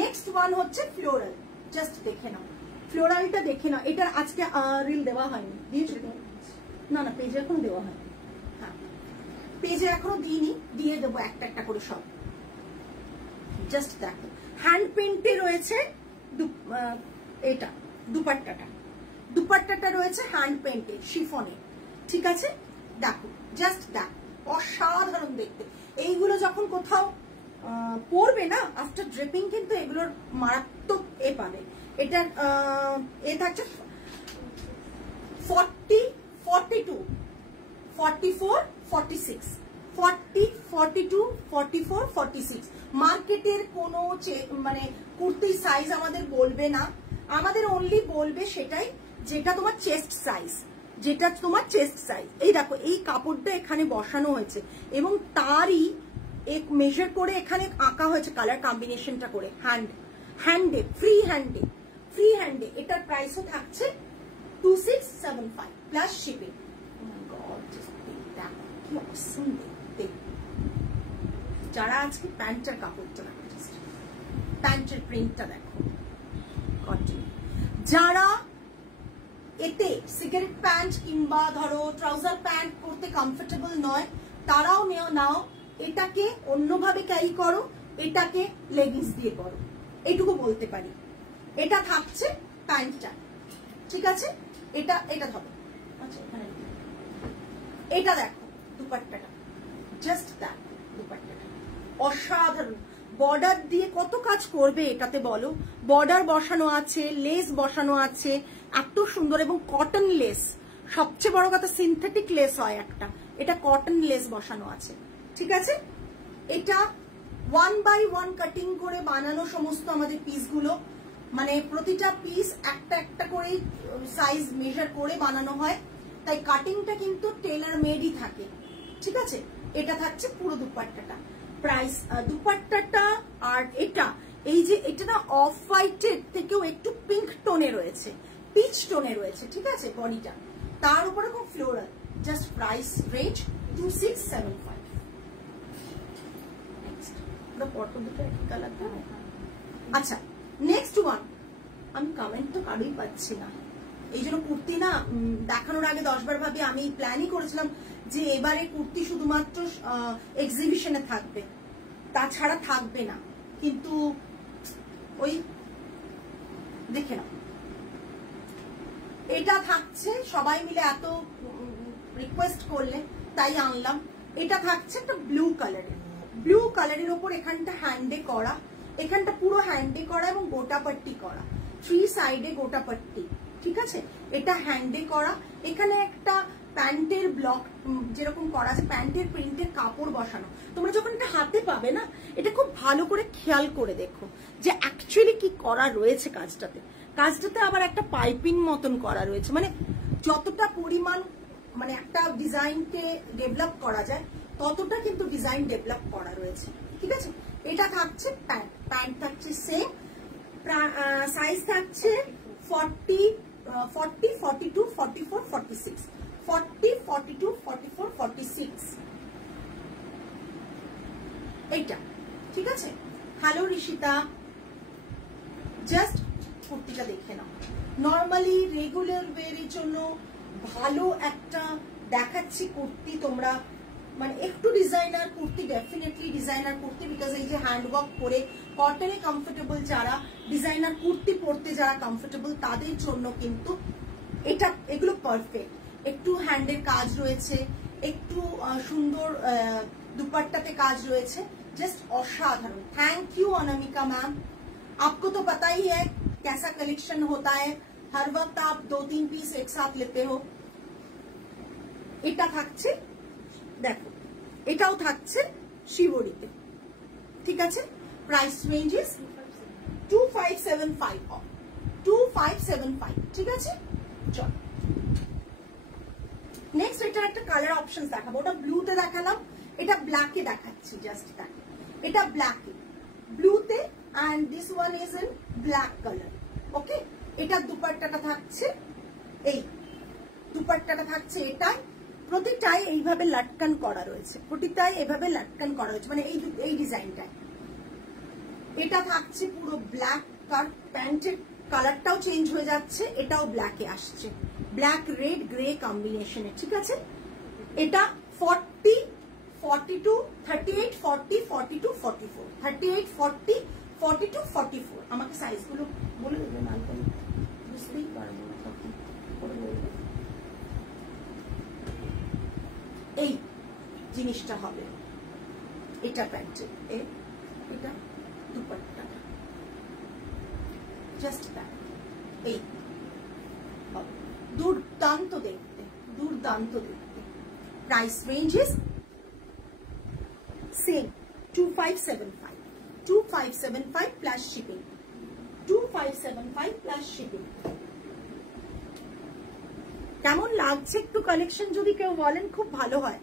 নেক্সট ওয়ান হচ্ছে ফ্লোরাল, জাস্ট দেখে নাও, ফ্লোরালটা দেখে নাও। এটার আজকে রিল দেওয়া হয়নি, দিয়েছি না? না, পেজে এখনো দেওয়া হয়নি। হ্যাঁ, পেজে এখনো দিইনি, দিয়ে দেবো একটা একটা করে সব। জাস্ট দেখো, হ্যান্ড পেন্টে রয়েছে এটা দুপাট্টাটা, দুপাট্টাটা রয়েছে হ্যান্ড পেন্টে শিফনে, ঠিক আছে? দেখো, জাস্ট দেখো, অসাধারণ দেখতে। এইগুলো যখন কোথাও পরবে না আফটার ড্রেপিং, কিন্তু এগুলোর মারাত্মক এ পাবে। এটার এ থাকছে 40, 42, 44, 46, 40, 42, 44, 46। মার্কেটের কোনো মানে কুর্তির সাইজ আমাদের বলবে না, আমাদের অনলি বলবে সেটাই যেটা তোমার চেস্ট সাইজ, যেটা তোমার চেস্ট সাইজ। এই দেখো, এই কাপড়টা এখানে বসানো হয়েছে এবং তারই এক মেজার করে এখানে আঁকা হয়েছে কালার কম্বিনেশনটা করে, হ্যান্ডে, ফ্রি হ্যান্ডে, ফ্রি হ্যান্ডে। এটার প্রাইসও থাকছে 2675 প্লাস শিপিং। যারা আজকে প্যান্টের কাপড়টা দেখো, প্যান্টের প্রিন্টটা দেখো, যারা এতে সিগারেট প্যান্ট কিংবা ধরো ট্রাউজার প্যান্ট পরতে কমফোর্টেবল নয়, তারাও নাও, এটাকে অন্যভাবে ক্যারি করো, এটাকে লেগিংস দিয়ে করো, এইটুকু বলতে পারি। এটা থাকছে প্যান্টটা, ঠিক আছে? এটা এটা ধরো, আচ্ছা এখানে এটা দেখো দুপাট্টাটা, জাস্ট দেখো দুপাট্টাটা, অসাধারণ। বর্ডার দিয়ে কত কাজ করবে এটাতে বলো, বর্ডার বসানো আছে, লেস বসানো আছে, এত সুন্দর, এবং কটন লেস, সবচেয়ে বড় কথা সিনথেটিক লেস হয় একটা, এটা কটন লেস বসানো আছে, ঠিক আছে? এটা 1 by 1 কাটিং করে বানানো সমস্ত আমাদের পিসগুলো, মানে প্রতিটা পিস একটা একটা করে সাইজ মেজার করে বানানো হয়, তাই কাটিংটা কিন্তু টেলার মেডই থাকে, ঠিক আছে? এটা থাকছে পুরো দুপাট্টাটা, প্রাইস দুপাট্টাটা। আর এটা এই যে এটা না অফ হোয়াইটের থেকেও একটু পিঙ্ক টোনে রয়েছে, পিচ টোনে রয়েছে, ঠিক আছে? বডিটা তার উপরে খুব ফ্লোরাল, জাস্ট প্রাইস রেঞ্জ 2675। আচ্ছা, নেক্সট ওয়ান, আমি কমেন্ট তো কারোই পাচ্ছি না, এই জন্য কুর্তি না দেখানোর আগে 10 বার ভাবি। আমি প্ল্যানই করেছিলাম যে এবারে কুর্তি শুধুমাত্র এক্সিবিশনে থাকবে, তাছাড়া থাকবে না, কিন্তু ওই দেখে নাও, এটা থাকছে, সবাই মিলে এত রিকোয়েস্ট করলে তাই আনলাম। এটা থাকছে একটা ব্লু কালারের, ব্লু কালারের ওপর এখানটা হ্যান্ডে করা, এখানটা পুরো হ্যান্ডে করা এবং গোটাপট্টি করা, 3 সাইডে গোটাপট্টি, ঠিক আছে? এটা হ্যান্ডে করা, এখানে একটা প্যান্টের ব্লক যেরকম করা আছে, প্যান্টের প্রিন্টের কাপড় বসানো। তোমরা যখন এটা হাতে পাবে না, এটা খুব ভালো করে খেয়াল করে দেখো যে অ্যাকচুয়ালি কি করা রয়েছে কাজটাতে। কাজটাতে আবার একটা পাইপিং মতন করা রয়েছে, মানে যতটা পরিমাণ মানে একটা ডিজাইনকে ডেভেলপ করা যায় ততটা কিন্তু ডিজাইন ডেভেলপ করা রয়েছে, ঠিক আছে? এটা থাকছে প্যান্ট, প্যান্ট থাকছে সেম, সাইজ থাকছে 40, 42, 44, 46, 40, 42, 44, 46, এইটা, ঠিক আছে? হ্যালো ঋষিতা, জাস্ট কুর্তিটা দেখে নাও। নর্মালি রেগুলার ওয়েরের জন্য ভালো একটা দেখাচ্ছি কুর্তি, তোমরা মানে একটু designer kurti, definitely designer kurti, because এই যে হ্যান্ডওয়ার্ক করে কটনে কমফোর্টেবল, যারা ডিজাইনার কুর্তি পরতে যারা কমফোর্টেবল, তাদের জন্য কিন্তু এটা এগুলো পারফেক্ট। একটু হ্যান্ডের কাজ রয়েছে, একটু সুন্দর দুপাট্টাতে কাজ রয়েছে, জাস্ট অসাধারণ। थैंक यू अनामिका मैम, आपको तो पता ही है कैसा कलेक्शन होता है, हर वक्त आप 2-3 पीस एक साथ लेते हो। এটা থাকছে দেখো এটাও থাকছে শিবরিতে, ঠিক আছে। প্রাইস রেঞ্জ ইজ 2575 অফ 2575, ঠিক আছে। চল নেক্সট এটার একটা কালার অপশন দেখাবো। ওটা ব্লুতে দেখালাম, এটা ব্ল্যাকে দেখাচ্ছি। জাস্ট দেখ, এটা ব্ল্যাকে, ব্লুতে, and this one is in black colour. Okay, এটা দুপাট্টাটা থাকছে, এই দুপাট্টাটা থাকছে এটাই, প্রতিটাই এইভাবে লাটকান করা রয়েছে, প্রতিটাই এইভাবে লাটকান করা রয়েছে, মানে এই ডিজাইনটায়। এটা থাকছে পুরো ব্ল্যাক, কার প্যান্টের কালারটাও চেঞ্জ হয়ে যাচ্ছে, এটাও ব্ল্যাকে আসছে, ব্ল্যাক রেড গ্রে কম্বিনেশনে, ঠিক আছে। এটা 40, 42, 38, 40, 42, 44, 38, 40, 42, 44। আমাকে সাইজগুলো বলে দেবে, না বুঝতেই পারবো না তখন করে বলবে। এই জিনিসটা হবে, এটা প্যান্টের, এটা দুপাট্টা, জাস্ট দ্যাট। এই দুর্দান্ত দেখতে, দুর্দান্ত দেখতে। Price range is same 2575, 2575 plus shipping, 2575 plus shipping. কেমন লাগছে একটু কালেকশন যদি কেউ বলেন খুব ভালো হয়।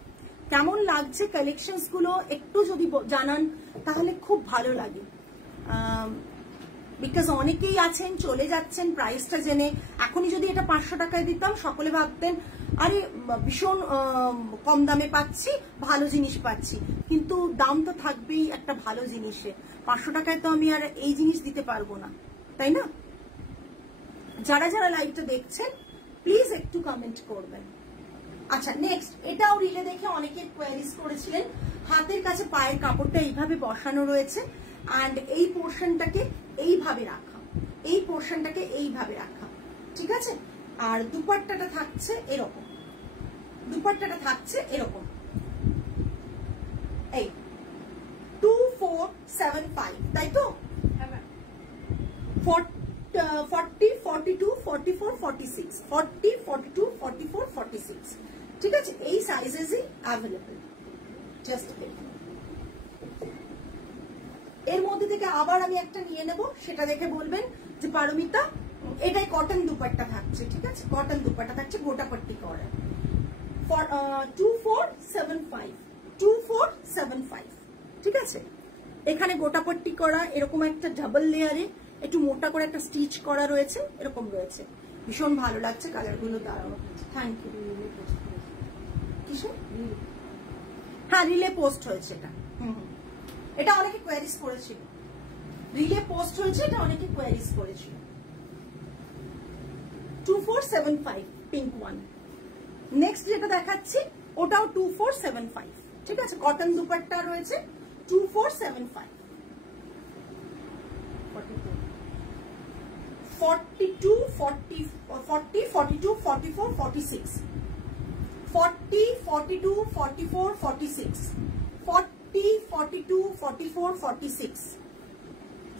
কেমন লাগছে কালেকশনস গুলো একটু যদি জানান তাহলে খুব ভালো লাগে, বিকজ অনেকেই আছেন চলে যাচ্ছেন প্রাইসটা জেনে। এখনই যদি এটা 500 টাকায় দিতাম সকলে ভাবতেন আরে ভীষণ কম দামে পাচ্ছি, ভালো জিনিস পাচ্ছি, কিন্তু দাম তো থাকবেই একটা ভালো জিনিসে। 500 টাকায় তো আমি আর এই জিনিস দিতে পারবো না, তাই না? যারা যারা লাইভটা দেখছেন প্লিজ একটু কমেন্ট করবেন। আচ্ছা নেক্সট, এটাও রিলে দেখে অনেকে কোয়েরিজ করেছিলেন। হাতের কাছে পায়ের কাপড়টা এইভাবে বসানো রয়েছে, এন্ড এই পোর্শনটাকে এইভাবে রাখা, এই পোর্শনটাকে এইভাবে রাখা, ঠিক আছে। আর দুপাট্টাটা থাকছে এরকম, দুপাট্টাটা থাকছে এরকম, এই 2475, তাই তো? 40, 42, 44, 46, 40, 42, 44, 46, ঠিক আছে। এই সাইজেসই অ্যাভেলেবল। জাস্ট এর মধ্যে থেকে আবার আমি একটা নিয়ে নেব, সেটা দেখে বলবেন যে পারমিতা এটাই কটন দুপাট্টা থাকছে, ঠিক আছে। কটন দুপাট্টা থাকছে, গোটাপট্টি করা, 2475, 2475, ঠিক আছে। এখানে গোটাপট্টি করা, এরকম একটা ডাবল লেয়ারে একটু মোটা করে একটা স্টিচ করা রয়েছে, এরকম রয়েছে। ভীষণ ভালো লাগছে কালারগুলো, দাঁড়ানো। Thank you. কিসে? হ্যাঁ, রিলে পোস্ট হয়েছে এটা। এটা অনেকে কোয়েরিজ করেছিল, রিলে পোস্ট হয়েছে, এটা অনেকে কোয়েরিজ করেছিল। 2475 পিঙ্ক ওয়ান। নেক্সট যেটা দেখাচ্ছি ওটাও 2475, ঠিক আছে। কটন দুপাট্টা রয়েছে, 2475, 42, 40, 40, 42, 44, 46, 40, 42, 44, 46, 40, 42, 44, 46.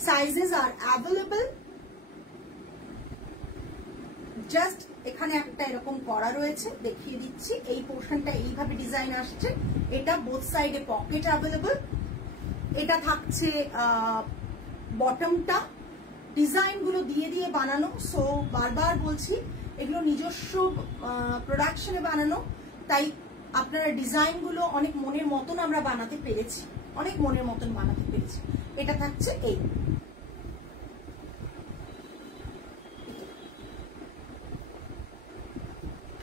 Sizes are available. জাস্ট এখানে একটা এরকম করা রয়েছে, দেখিয়ে দিচ্ছি। এই পোর্শনটা এইভাবে ডিজাইন আসছে, এটা বোথ সাইডে পকেট অ্যাভেলেবল। এটা থাকছে বটমটা, ডিজাইন গুলো দিয়ে দিয়ে বানানো। সো বারবার বলছি এগুলো নিজস্ব প্রোডাকশনে বানানো, তাই আপনারা ডিজাইন গুলো অনেক মনের মতন আমরা বানাতে পেরেছি, অনেক মনের মতন বানাতে পেরেছি। এটা থাকছে এই,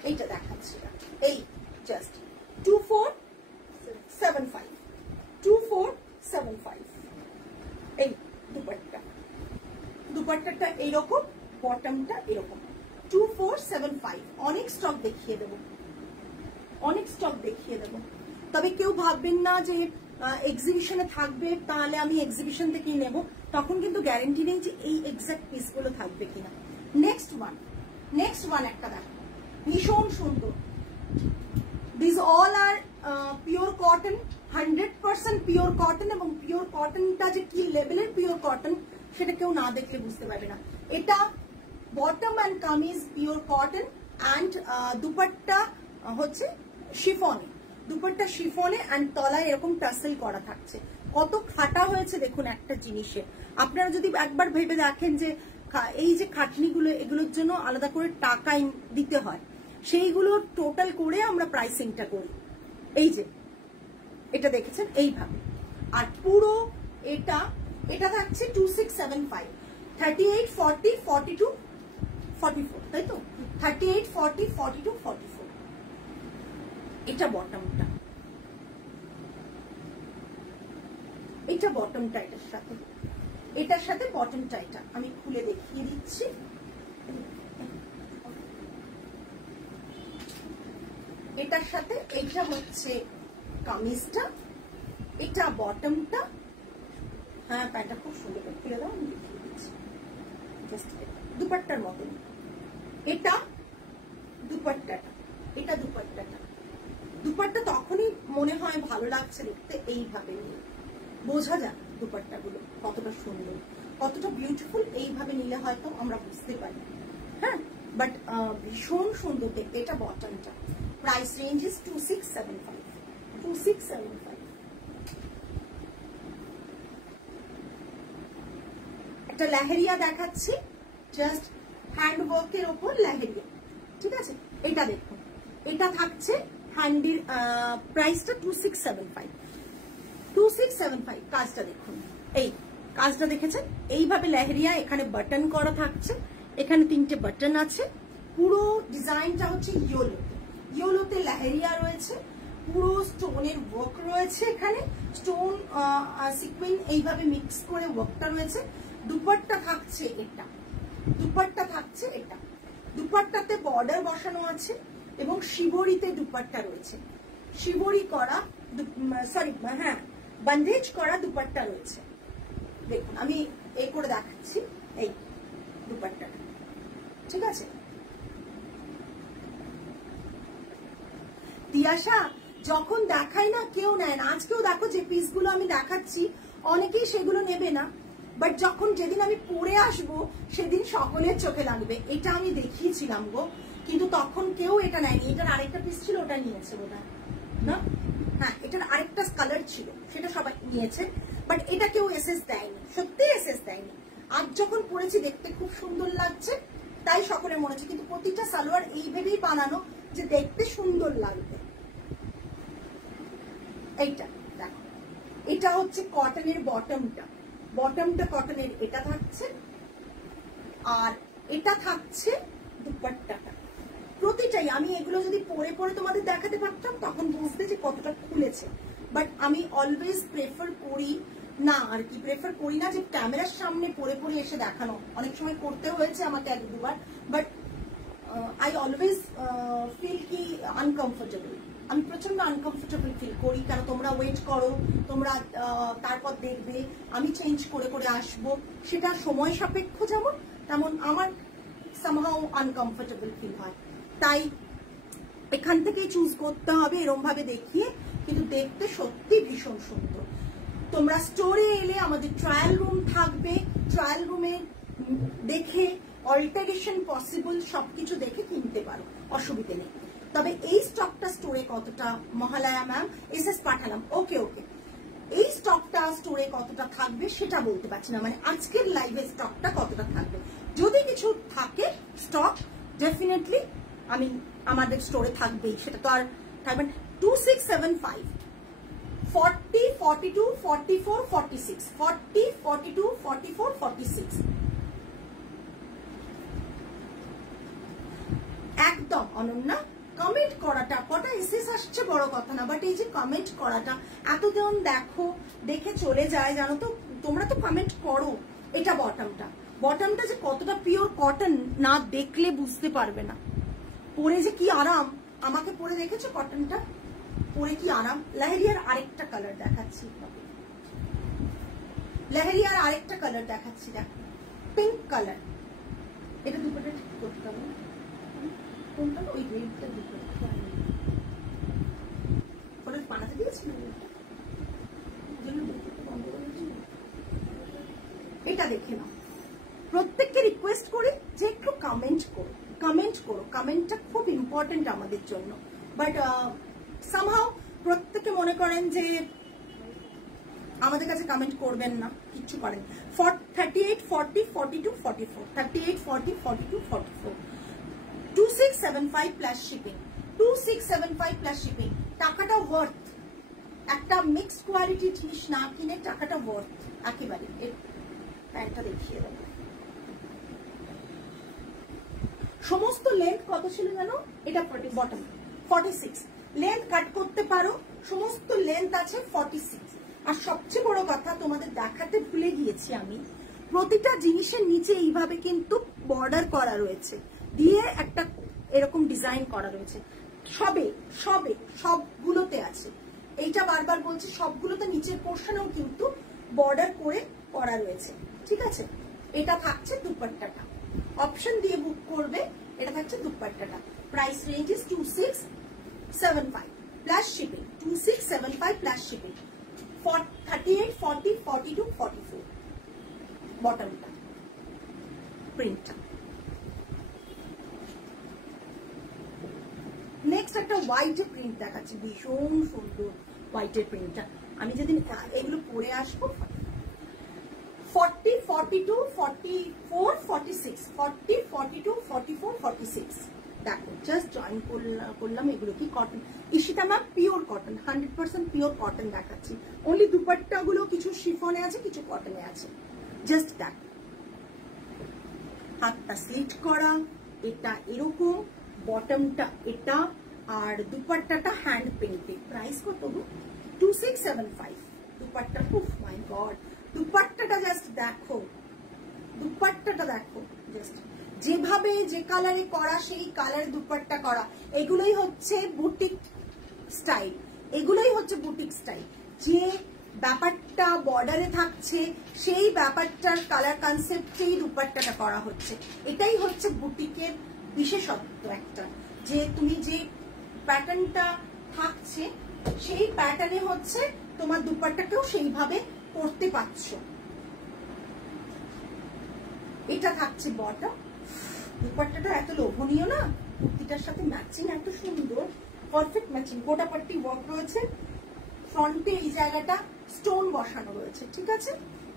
এইটা দেখাচ্ছি, এই জাস্ট 2475, 2475। এই দুপাট্টা, দুপাট্টাটা এইরকম, বটমটা এরকম, 2475। অনেক স্টক দেখিয়ে দেবো, অনেক স্টক দেখিয়ে দেবো। তবে কেউ ভাববেন না যে এক্সিবিশনে থাকবে তাহলে আমি এক্সিবিশন থেকেই নেব, তখন কিন্তু গ্যারেন্টি নেই যে এই এক্সাক্ট পিসগুলো থাকবে কিনা। নেক্সট ওয়ান একটা দেখো, ভীষণ সুন্দর। This all are pure cotton, 100% pure cotton. এবং পিওর কটনটা যে কি লেভেলের পিওর কটন সেটা কেউ না দেখলে বুঝতে পারবে না। এটা bottom and kameez pure cotton, and dupatta হচ্ছে শিফনে। দুপাট্টা শিফনে অ্যান্ড তলায় এরকম টাসেল করা থাকছে। কত খাটা হয়েছে দেখুন একটা জিনিসে। আপনারা যদি একবার ভেবে দেখেন যে এই যে খাটনিগুলো, এগুলোর জন্য আলাদা করে টাকা দিতে হয়, সেইগুলো টোটাল করে আমরা প্রাইসিংটা করি। এই যে এটা দেখেছেন এইভাবে। আর পুরো এটা থাকছে 2675, 38, 40, 42, 44, তাই তো? 38, 40, 42, 44। এটা বটমটা, এটা বটমটা, এটার সাথে বটমটা। এটা আমি খুলে দেখিয়ে দিচ্ছি। এটার সাথে এইটা হচ্ছে কামিজটা, এটা বটমটা। হ্যাঁ, প্যান্টটা খুব সুন্দর, খুলে দাও, আমি দেখিয়ে দিচ্ছি। জাস্ট দুপাট্টার মতন। এটা দুপাট্টাটা, এটা দুপাট্টাটা। দুপাট্টা তখনই মনে হয় ভালো লাগছে দেখতে, এইভাবে নিয়ে বোঝা যায় দুপাট্টাগুলো কতটা সুন্দর, কতটা বিউটিফুল। এইভাবে নিলে হয়তো আমরা বুঝতে পারি। হ্যাঁ, বাট ভীষণ সুন্দর দেখতে। এটা বটমটা। Price range is 2675, 2675। একটা লেহেরিয়া দেখাচ্ছি, জাস্ট হ্যান্ড ওয়ার্কের ওপর লেহেরিয়া, ঠিক আছে? এটা দেখুন, এটা থাকছে হ্যান্ডির প্রাইসটা 2675, 2675। কাজটা দেখুন, এই কাজটা দেখেছেন? এইভাবে লেহেরিয়া, এখানে বাটন করা থাকছে, এখানে 3টে বাটন আছে। পুরো ডিজাইনটা হচ্ছে ইয়েলোতে লেহেরিয়া রয়েছে, পুরো স্টোনের ওয়ার্ক রয়েছে, এখানে স্টোন সিকুয়েন এইভাবে মিক্স করে ওয়ার্কটা রয়েছে। দুপাট্টা থাকছে এটা, দুপাট্টা থাকছে এটা। দুপাট্টাতে বর্ডার বসানো আছে এবং শিবরিতে দুপাট্টা রয়েছে, শিবরি করা, সরি হ্যাঁ, বন্দেজ করা দুপাট্টা রয়েছে। দেখুন আমি এই করে দেখাচ্ছি, এই দুপাট্টাটা, ঠিক আছে? তিয়াশা, যখন দেখাই না কেউ নেয় না। আজকেও দেখো যে পিসগুলো আমি দেখাচ্ছি, অনেকেই সেগুলো নেবে না, বাট যখন যেদিন আমি পরে আসবো সেদিন সকলের চোখে লাগবে। এটা আমি দেখিয়েছিলাম গো, কিন্তু তখন কেউ এটা নেয়নি। এটার আরেকটা পিস ছিল, ওটা নিয়েছে বোধহয় না? হ্যাঁ, এটার আরেকটা কালার ছিল, সেটা সবাই নিয়েছে, বাট এটা কেউ এসএস দেয়নি, সত্যি এসএস দেয়নি। আজ যখন পরেছি দেখতে খুব সুন্দর লাগছে, তাই সকলের মনে হচ্ছে। কিন্তু প্রতিটা সালোয়ার এইভাবেই বানানো যে দেখতে সুন্দর লাগবে। এইটা দেখো, এটা হচ্ছে কটনের বটমটা, বটমটা কটনের এটা থাকছে, আর এটা থাকছে দুপাট্টাটা। প্রতিটাই আমি এগুলো যদি পরে পরে তোমাদের দেখাতে পারতাম তখন বুঝতে যে কতটা খুলেছে, বাট আমি অলওয়েজ প্রেফার করি না, আর কি প্রেফার করি না যে ক্যামেরার সামনে পরে পরে এসে দেখানো। অনেক সময় করতে হয়েছে আমাকে এক দুবার, বাট আই অলওয়েজ ফিল কি আনকমফোর্টেবল। আমি প্রচন্ড আনকমফোর্টেবল ফিল করি, কারণ তোমরা ওয়েট করো, তোমরা তারপর দেখবে, আমি চেঞ্জ করে করে আসবো, সেটা সময় সাপেক্ষ যেমন, তেমন আমার সামহাও আনকমফোর্টেবল ফিল হয়। তাই এখান থেকেই চুজ করতে হবে, এরকম ভাবে দেখিয়ে, কিন্তু দেখতে সত্যি ভীষণ সুন্দর। তোমরা স্টোরে এলে আমাদের ট্রায়াল রুম থাকবে, ট্রায়াল রুমে দেখে অল্টারেশন পসিবল সবকিছু দেখে কিনতে পারো, অসুবিধে নেই। তবে এই স্টকটা স্টোরে কতটা, মহালয়া ম্যাম এসএস পাঠালাম, ওকে ওকে, এই স্টকটা স্টোরে কতটা থাকবে সেটা বলতে পারছি না, মানে আজকের লাইভে স্টকটা কতটা থাকবে। যদি কিছু থাকে স্টক, ডেফিনেটলি আমি আমাদের স্টোরে থাকবেই, সেটা তো আর থাকবে। 2675, 40, 42, 44, 46, 40, 42, 44, 46। একদম অনন্যা, কমেন্ট করাটা, কটা এসএস আসছে বড় কথা না, বাট এই যে কমেন্ট করাটা, এতজন দেখো, দেখে চলে যায়, জানো তো, তোমরা তো কমেন্ট করো। এটা বটমটা, বটমটা যে কতটা পিওর কটন না দেখলে বুঝতে পারবে না। পরে যে কি আরাম, আমাকে পরে দেখেছো কটনটা, পরে কি আরাম। লেহেরিয়ার আরেকটা কালার দেখাচ্ছি, লেহেরিয়ার আরেকটা কালার দেখাচ্ছি, দেখো পিঙ্ক কালার। এটা দুপুরে ঠিক করতে হবে, কোনটা ওই রেডটা দুপুরে ওটা বানাতে দিয়েছিল, এটা দেখে নাও। প্রত্যেককে রিকোয়েস্ট করি যে একটু কমেন্ট করো, কমেন্ট করো, কমেন্টটা খুব ইম্পর্টেন্ট আমাদের জন্য। বাট সামহাও প্রত্যেকে মনে করেন যে আমাদের কাছে কমেন্ট করবেন না, কিচ্ছু করেন। 38, 40, 42, 44, 38, 40, 42, 44, 2675 প্লাস শিপিং, 2675 প্লাস শিপিং। টাকাটা ওয়ার্থ, একটা মিক্সড কোয়ালিটির জিনিস না কিনে টাকাটা ওয়ার্থ একেবারে। প্যান্টটা দেখিয়ে দেবো। সমস্ত লেন্থ কত ছিল জানো? এটা বটম 46, লেন্থ কাট করতে পারো, সমস্ত লেন্থ আছে 46। আর সবচেয়ে বড় কথা তোমাদের দেখাতে ভুলে গিয়েছি আমি, প্রতিটা জিনিসের নিচে এইভাবে কিন্তু বর্ডার করা রয়েছে, দিয়ে একটা এরকম ডিজাইন করা রয়েছে। সবগুলোতে আছে। এইটা বারবার বলছি, সবগুলোতে নিচের পোর্শনেও কিন্তু বর্ডার করে করা রয়েছে, ঠিক আছে। এটা থাকছে দুপাট্টাটা, অপশন দিয়ে বুক করবে। এটা থাকছে দুপাট্টাটা। Price range is 2675 plus shipping, 2675 plus shipping. 38, 40, 42, 44 বটমটা, প্রিন্টটা। নেক্সট একটা হোয়াইটের প্রিন্ট দেখাচ্ছি, ভীষণ সুন্দর হোয়াইটের প্রিন্টটা। আমি যেদিন এগুলো পরে আসবো 40, 42, 44, 46, 40, 42, 44, 46। দেখো জাস্ট জয়েন করলাম। এগুলো কি cotton, Ishita ma'am pure cotton, 100% pure cotton দেখাচ্ছি। অনলি দুপাট্টা গুলো কিছু শিফনে আছে, কিছু কটনে আছে। জাস্ট দেখো, হাতটা স্লিট করা, এটা এরকম, বটমটা এটা, আর দুপাট্টাটা হ্যান্ড পেইন্টেড। প্রাইস কত গো? 2675 দুপাট্টা। উফ মাই গড, দুপাট্টাটা জাস্ট দেখো, দুপাট্টাটা দেখো, জাস্ট যেভাবে যে কালারে করা সেই কালারে দুপাট্টা করা। এগুলোই হচ্ছে বুটিক স্টাইল, এগুলোই হচ্ছে বুটিক স্টাইল। যে ব্যাপারটা বর্ডারে থাকছে সেই ব্যাপারটার কালার কনসেপ্টেই দুপাট্টাটা করা হচ্ছে। এটাই হচ্ছে বুটিকের বিশেষত্ব একটা, যে তুমি যে প্যাটার্নটা থাকছে সেই প্যাটার্নে হচ্ছে তোমার দুপাট্টাকেও সেইভাবে করতে পারছো। এটা থাকছে বটম। দুপাট্টাটা এত লোভনীয় না, কুর্তিটার সাথে ম্যাচিং এত সুন্দর, পারফেক্ট ম্যাচিং। গোটাপাট্টি ওয়ার্ক রয়েছে, ফ্রন্টে এই জায়গাটা স্টোন বসানো রয়েছে, ঠিক আছে।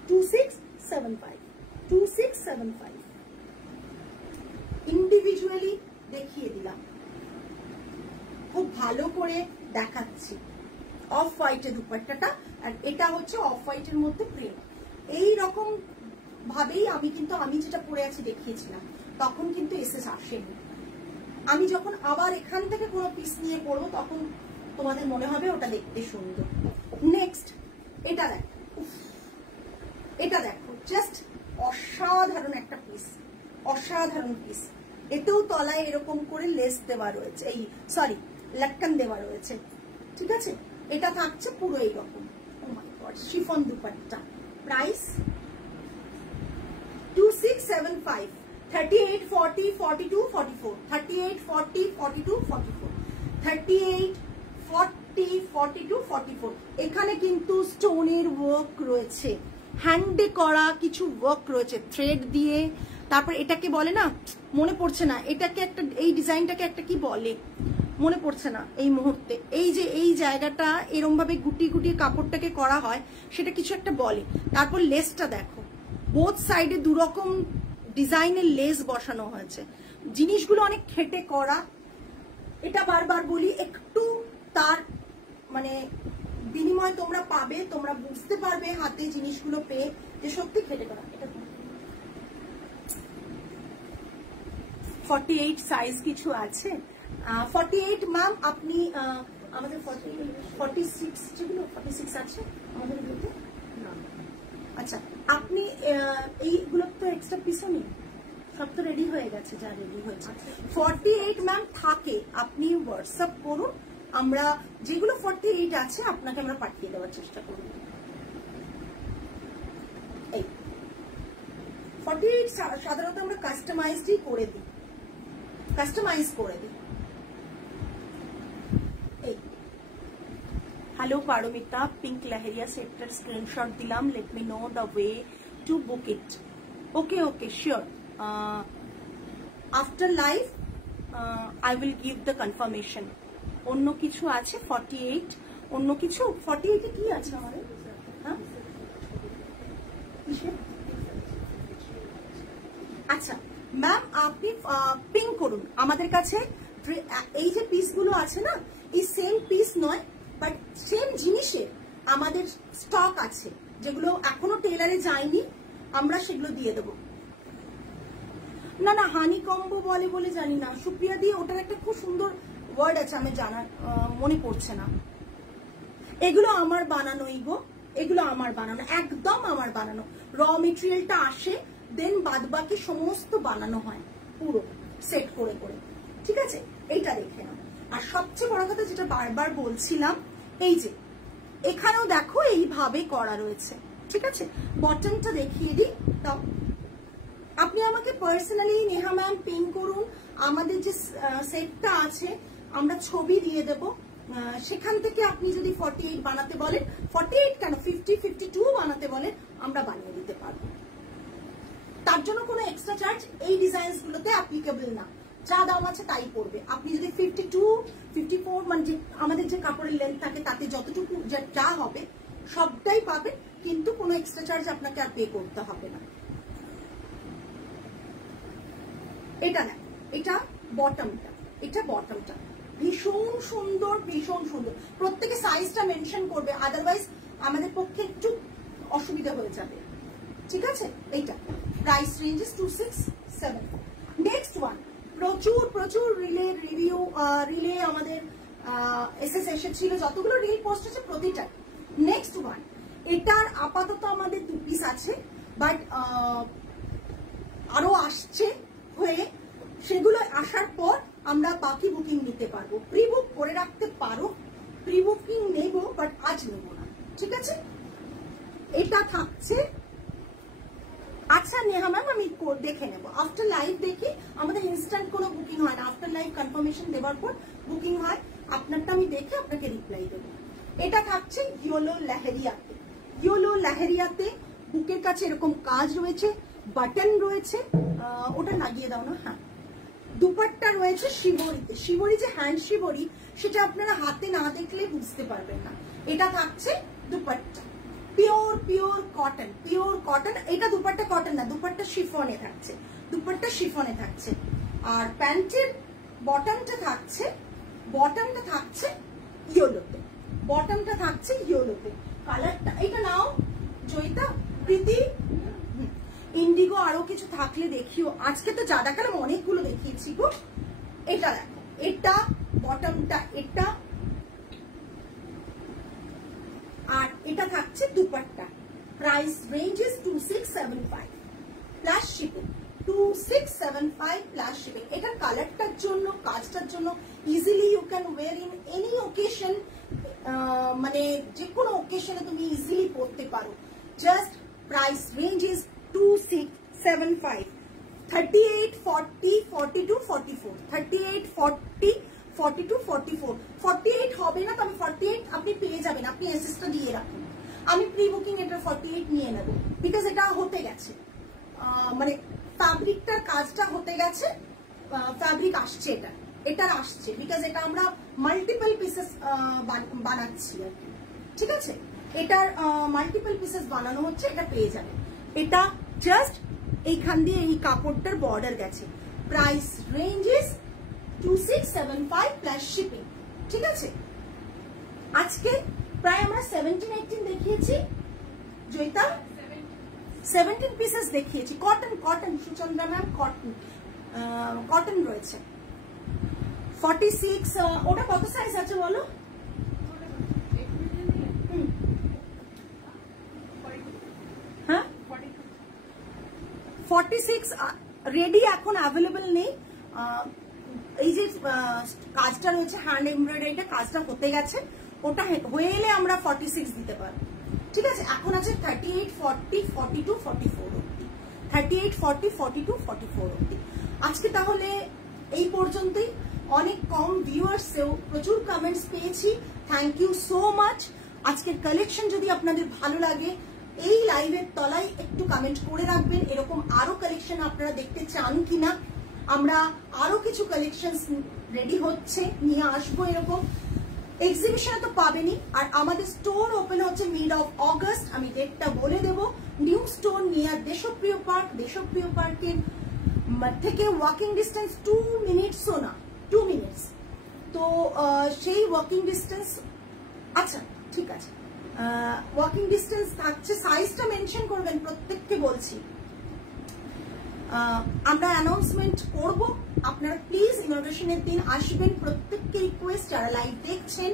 2675, 2675 ইন্ডিভিজুয়ালি দেখিয়ে দিলাম, খুব ভালো করে দেখাচ্ছি। অফ হোয়াইটের দুপাট্টাটা, আর এটা হচ্ছে অফ হোয়াইটের মধ্যে প্রিন্ট। এই রকম ভাবেই আমি যেটা পরে আছি দেখিয়েছিলাম, তখন কিন্তু এসএস আসেনি। আমি যখন আবার এখান থেকে কোনো পিস নিয়ে পড়বো তখন তোমাদের মনে হবে ওটা দেখতে সুন্দর। নেক্সট এটা দেখো, এটা দেখো, জাস্ট অসাধারণ একটা পিস, অসাধারণ পিস। এতেও তলায় এরকম করে লেস দেওয়া রয়েছে, এই সরি লটকন দেওয়া রয়েছে, ঠিক আছে। এটা থাকছে পুরো এইরকম। ও মাই গড, শিফন দুপাট্টা। প্রাইস 2675, 38, 40, 42, 44, 38, 40, 42, 44, 38, 40, 42, 44। এখানে কিন্তু স্টোনের ওয়ার্ক রয়েছে, হ্যান্ডে করা কিছু ওয়ার্ক রয়েছে থ্রেড দিয়ে। তারপর এটাকে বলে না, মনে পড়ছে না, এটাকে একটা, এই ডিজাইনটাকে একটা কি বলে মনে পড়ছে না এই মুহূর্তে। এই যে এই জায়গাটা এরম ভাবে গুটিয়ে গুটিয়ে কাপড়টাকে করা হয়, সেটা কিছু একটা বলে। তারপর লেসটা দেখো, বোথ সাইডে দুরকম ডিজাইনের লেস বসানো হয়েছে। জিনিসগুলো অনেক খেটে করা। এটা বারবার বলি, একটু তার মানে বিনিময় তোমরা পাবে, তোমরা বুঝতে পারবে হাতে জিনিসগুলো পেয়ে যে সত্যি খেটে করা। এটা 48 সাইজ কিছু আছে। 48 ম্যাম আপনি আমাদের 46 যেগুলো 46 আছে আমাদের মধ্যে না। আচ্ছা, আপনি এইগুলো তো এক্সট্রা পিসও নেই, সব তো রেডি হয়ে গেছে, যা রেডি হয়েছে। 48 ম্যাম থাকে, আপনি হোয়াটসঅ্যাপ করুন, আমরা যেগুলো 48 আছে আপনাকে আমরা পাঠিয়ে দেওয়ার চেষ্টা করব। এই 48 সাধারণত আমরা কাস্টমাইজডই করে দিই, কাস্টমাইজ করে দিই। এই hello Paromita, pink leheriya সেটটার screenshot দিলাম। Let me know the way to book it. Okay okay sure, after live I will give the confirmation. অন্য কিছু আছে 48 অন্য কিছু 48 কি আছে আমাদের? হ্যাঁ আচ্ছা ম্যাম আপনি পিঙ্ক করুন আমাদের কাছে। এই যে পিসগুলো আছে না, এই সেম পিস নয় বাট সেম জিনিসের আমাদের স্টক আছে, যেগুলো এখনো টেলারে যায়নি, আমরা সেগুলো দিয়ে দেবো। না না হানি কম্বো বলে বলে জানি না সুপ্রিয়া দিয়ে, ওটার একটা খুব সুন্দর ওয়ার্ড আছে, আমি জানার মনে পড়ছে না। এগুলো আমার বানানোই গো, এগুলো আমার বানানো, একদম আমার বানানো। র মেটেরিয়ালটা আসে, দেন বাদ বাকি সমস্ত বানানো হয় পুরো সেট করে করে, ঠিক আছে? এইটা দেখে নাও। আর সবচেয়ে বড় কথা যেটা বারবার বলছিলাম, এই যে এখানেও দেখো এইভাবে করা রয়েছে, ঠিক আছে? বটনটা দেখিয়ে দিই। তাও আপনি আমাকে পার্সোনালি নেহা ম্যাম পিন করুন, আমাদের যে সেটটা আছে আমরা ছবি দিয়ে দেব, সেখান থেকে আপনি যদি 48 বানাতে বলেন, 48 কেন 50 52 বানাতে বলেন, আমরা বানিয়ে দিতে পারবো। তার জন্য কোনো এক্সট্রা চার্জ এই ডিজাইনস গুলোতে অ্যাপ্লিকেবল না, যা দাম আছে তাই পড়বে। আপনি যদি 52 54 মানে যে আমাদের যে কাপড়ের লেন্থ থাকে তাতে যতটুকু যা হবে সবটাই পাবেন, কিন্তু কোনো এক্সট্রা চার্জ আপনাকে আর পে করতে হবে না। এটা না, এটা বটমটা, এটা বটমটা ভীষণ সুন্দর, ভীষণ সুন্দর। প্রত্যেকে সাইজটা মেনশন করবে, আদারওয়াইজ আমাদের পক্ষে একটু অসুবিধা হয়ে যাবে, ঠিক আছে? এইটা প্রাইস রেঞ্জেস 267। নেক্সট ওয়ান, প্রচুর প্রচুর রিলের রিভিউ, রিলে আমাদের এসএস এসেছিল, যতগুলো রিল পোস্ট আছে প্রতিটা। নেক্সট ওয়ান, এটার আপাতত আমাদের 2 পিস আছে, বাট আরো আসছে হয়ে, সেগুলো আসার পর আমরা বাকি বুকিং নিতে পারবো। প্রি বুক করে রাখতে পারো, প্রি বুকিং নেব বাট আজ নেব না, ঠিক আছে? এটা থাকছে। আচ্ছা নেহা ম্যাম আমি দেখে নেব, আফটার লাইভ দেখি, আমাদের ইনস্ট্যান্ট কোনো বুকিং হয় না, আফটার লাইভ কনফার্মেশন দেওয়ার পর বুকিং হয়। আপনারটা আমি দেখে আপনাকে রিপ্লাই দেবো। এটা থাকছে ইয়েলো লেহেরিয়াতে। ইয়েলো লেহেরিয়াতে বুকের কাছে এরকম কাজ রয়েছে, বাটন রয়েছে, ওটা লাগিয়ে দাও না। হ্যাঁ, দুপাট্টা রয়েছে শিবরিতে। শিবরি যে হ্যান্ড শিবরি, সেটা আপনারা হাতে না দেখলে বুঝতে পারবেন না। এটা থাকছে dupatta, pure pure cotton, pure cotton. এটা দুপাট্টা কটন না, দুপাট্টা শিফনে থাকছে, দুপাট্টা শিফনে থাকছে। আর প্যান্টের বটমটা থাকছে, বটমটা থাকছে ইয়েলোতে, বটমটা থাকছে ইয়েলোতে। কালারটা এটা নাও জয়িতা, প্রীতি, ইন্ডিগো আরো কিছু থাকলে দেখিও। আজকে তো জাদা কালাম অনেকগুলো দেখিয়েছি গো। এটা দেখো, এটা বটমটা, এটা আর এটা থাকছে dupatta. Price ranges 2675 plus shipping, 2675 plus shipping. এটা কালারটার জন্য, কাজটার জন্য easily you can wear in any occasion, মানে যে কোনো ওকেশনে তুমি ইজিলি পরতে পারো। জাস্ট প্রাইস রেঞ্জেস 2675, 38 40 42 44, 38 40 42 44, 48 হবে না, তবে 48 আপনি পেয়ে যাবেন, আপনি এসএসটা দিয়ে রাখুন। আমি প্রি বুকিং এটা 48 নিয়ে নেব, বিকজ এটা হতে গেছে, মানে ফ্যাব্রিকটার কাজটা হতে গেছে, ফ্যাব্রিক আসছে, এটার আসছে, বিকজ এটা আমরা মাল্টিপল পিসেস বানাচ্ছি আর কি, ঠিক আছে? এটার মাল্টিপল পিসেস বানানো হচ্ছে, এটা পেয়ে যাবেন। এটা জাস্ট এইখান দিয়ে এই কাপড়টার বর্ডার গেছে। প্রাইস রেঞ্জেস 2675 প্লাস শিপিং, ঠিক আছে? আজকে প্রায় আমরা 17-18 দেখিয়েছি জয়িতা, 17 পিসেস দেখিয়েছি। Cotton, cotton Suchandra ma'am, cotton, cotton রয়েছে 46। ওটা কত সাইজ আছে বলো? হ্যাঁ 46 রেডি এখন অ্যাভেলেবল নেই। এই যে কাজটা রয়েছে হ্যান্ড এমব্রয়ডারিটা, কাজটা হতে গেছে, ওটা হয়ে এলে আমরা 46 দিতে পারবো, ঠিক আছে? এখন আছে 38 40 42 44 অব্দি, 38 40 42 44 অব্দি। আজকে তাহলে এই পর্যন্তই। অনেক কম ভিউয়ার্সেও প্রচুর কমেন্টস পেয়েছি, থ্যাংক ইউ সো মাচ। আজকের কালেকশন যদি আপনাদের ভালো লাগে, এই লাইভের তলায় একটু কমেন্ট করে রাখবেন এরকম আরো কালেকশন আপনারা দেখতে চান কিনা। আমরা আরো কিছু কালেকশন রেডি হচ্ছে, নিয়ে আসবো এরকম। এক্সিবিশনে তো পাবেনই, আর আমাদের স্টোর ওপেন হচ্ছে মিড অফ অগস্ট। আমি ডেটটা বলে দেব। নিউ স্টোর নিয়ার দেশপ্রিয় পার্ক, দেশপ্রিয় পার্কের থেকে ওয়াকিং ডিস্টেন্স 2 মিনিটসও না, 2 মিনিটস। তো সেই ওয়াকিং ডিস্টেন্স, আচ্ছা ঠিক আছে, ওয়াকিং ডিস্টেন্স থাকছে। সাইজটা মেনশন করবেন, প্রত্যেককে বলছি। আমরা অ্যানাউন্সমেন্ট করব, আপনারা প্লিজ ইনগ্রেশনের দিন আসবেন। প্রত্যেককে রিকোয়েস্ট, যারা লাইভ দেখছেন,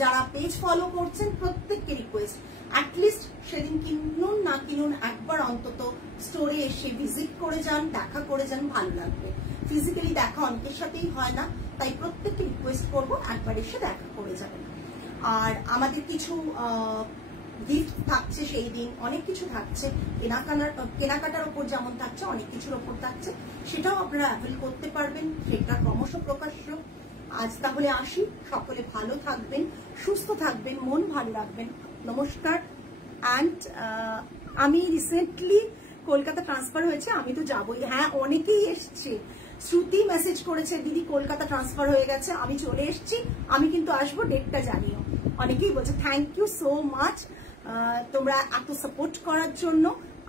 যারা পেজ ফলো করছেন, প্রত্যেককে রিকোয়েস্ট, অ্যাটলিস্ট সেদিন কিনুন না কিনুন, একবার অন্তত স্টোরে এসে ভিজিট করে যান, দেখা করে যান, ভালো লাগবে। ফিজিক্যালি দেখা অনেকের সাথেই হয় না, তাই প্রত্যেককে রিকোয়েস্ট করবো একবার এসে দেখা করে যাবেন। আর আমাদের কিছু গিফট থাকছে সেই দিন, অনেক কিছু থাকছে, কেনাকাটার ওপর যেমন থাকছে অনেক কিছুর ওপর থাকছে, সেটাও আপনারা অ্যাভেল করতে পারবেন, সেটা ক্রমশ প্রকাশ্য। আজ তাহলে আসি, সকলে ভালো থাকবেন, সুস্থ থাকবেন, মন ভালো রাখবেন। নমস্কার। অ্যান্ড আমি রিসেন্টলি কলকাতা ট্রান্সফার হয়েছে, আমি তো যাবই। হ্যাঁ, অনেকেই এসছে, শ্রুতি মেসেজ করেছে দিদি কলকাতা ট্রান্সফার হয়ে গেছে, আমি চলে এসছি, আমি কিন্তু আসবো, ডেটটা জানিও। অনেকেই বলছে, থ্যাংক ইউ সো মাচ তোমরা এত সাপোর্ট করার জন্য।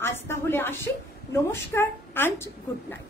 আজ তাহলে আসি, নমস্কার অ্যান্ড গুড নাইট।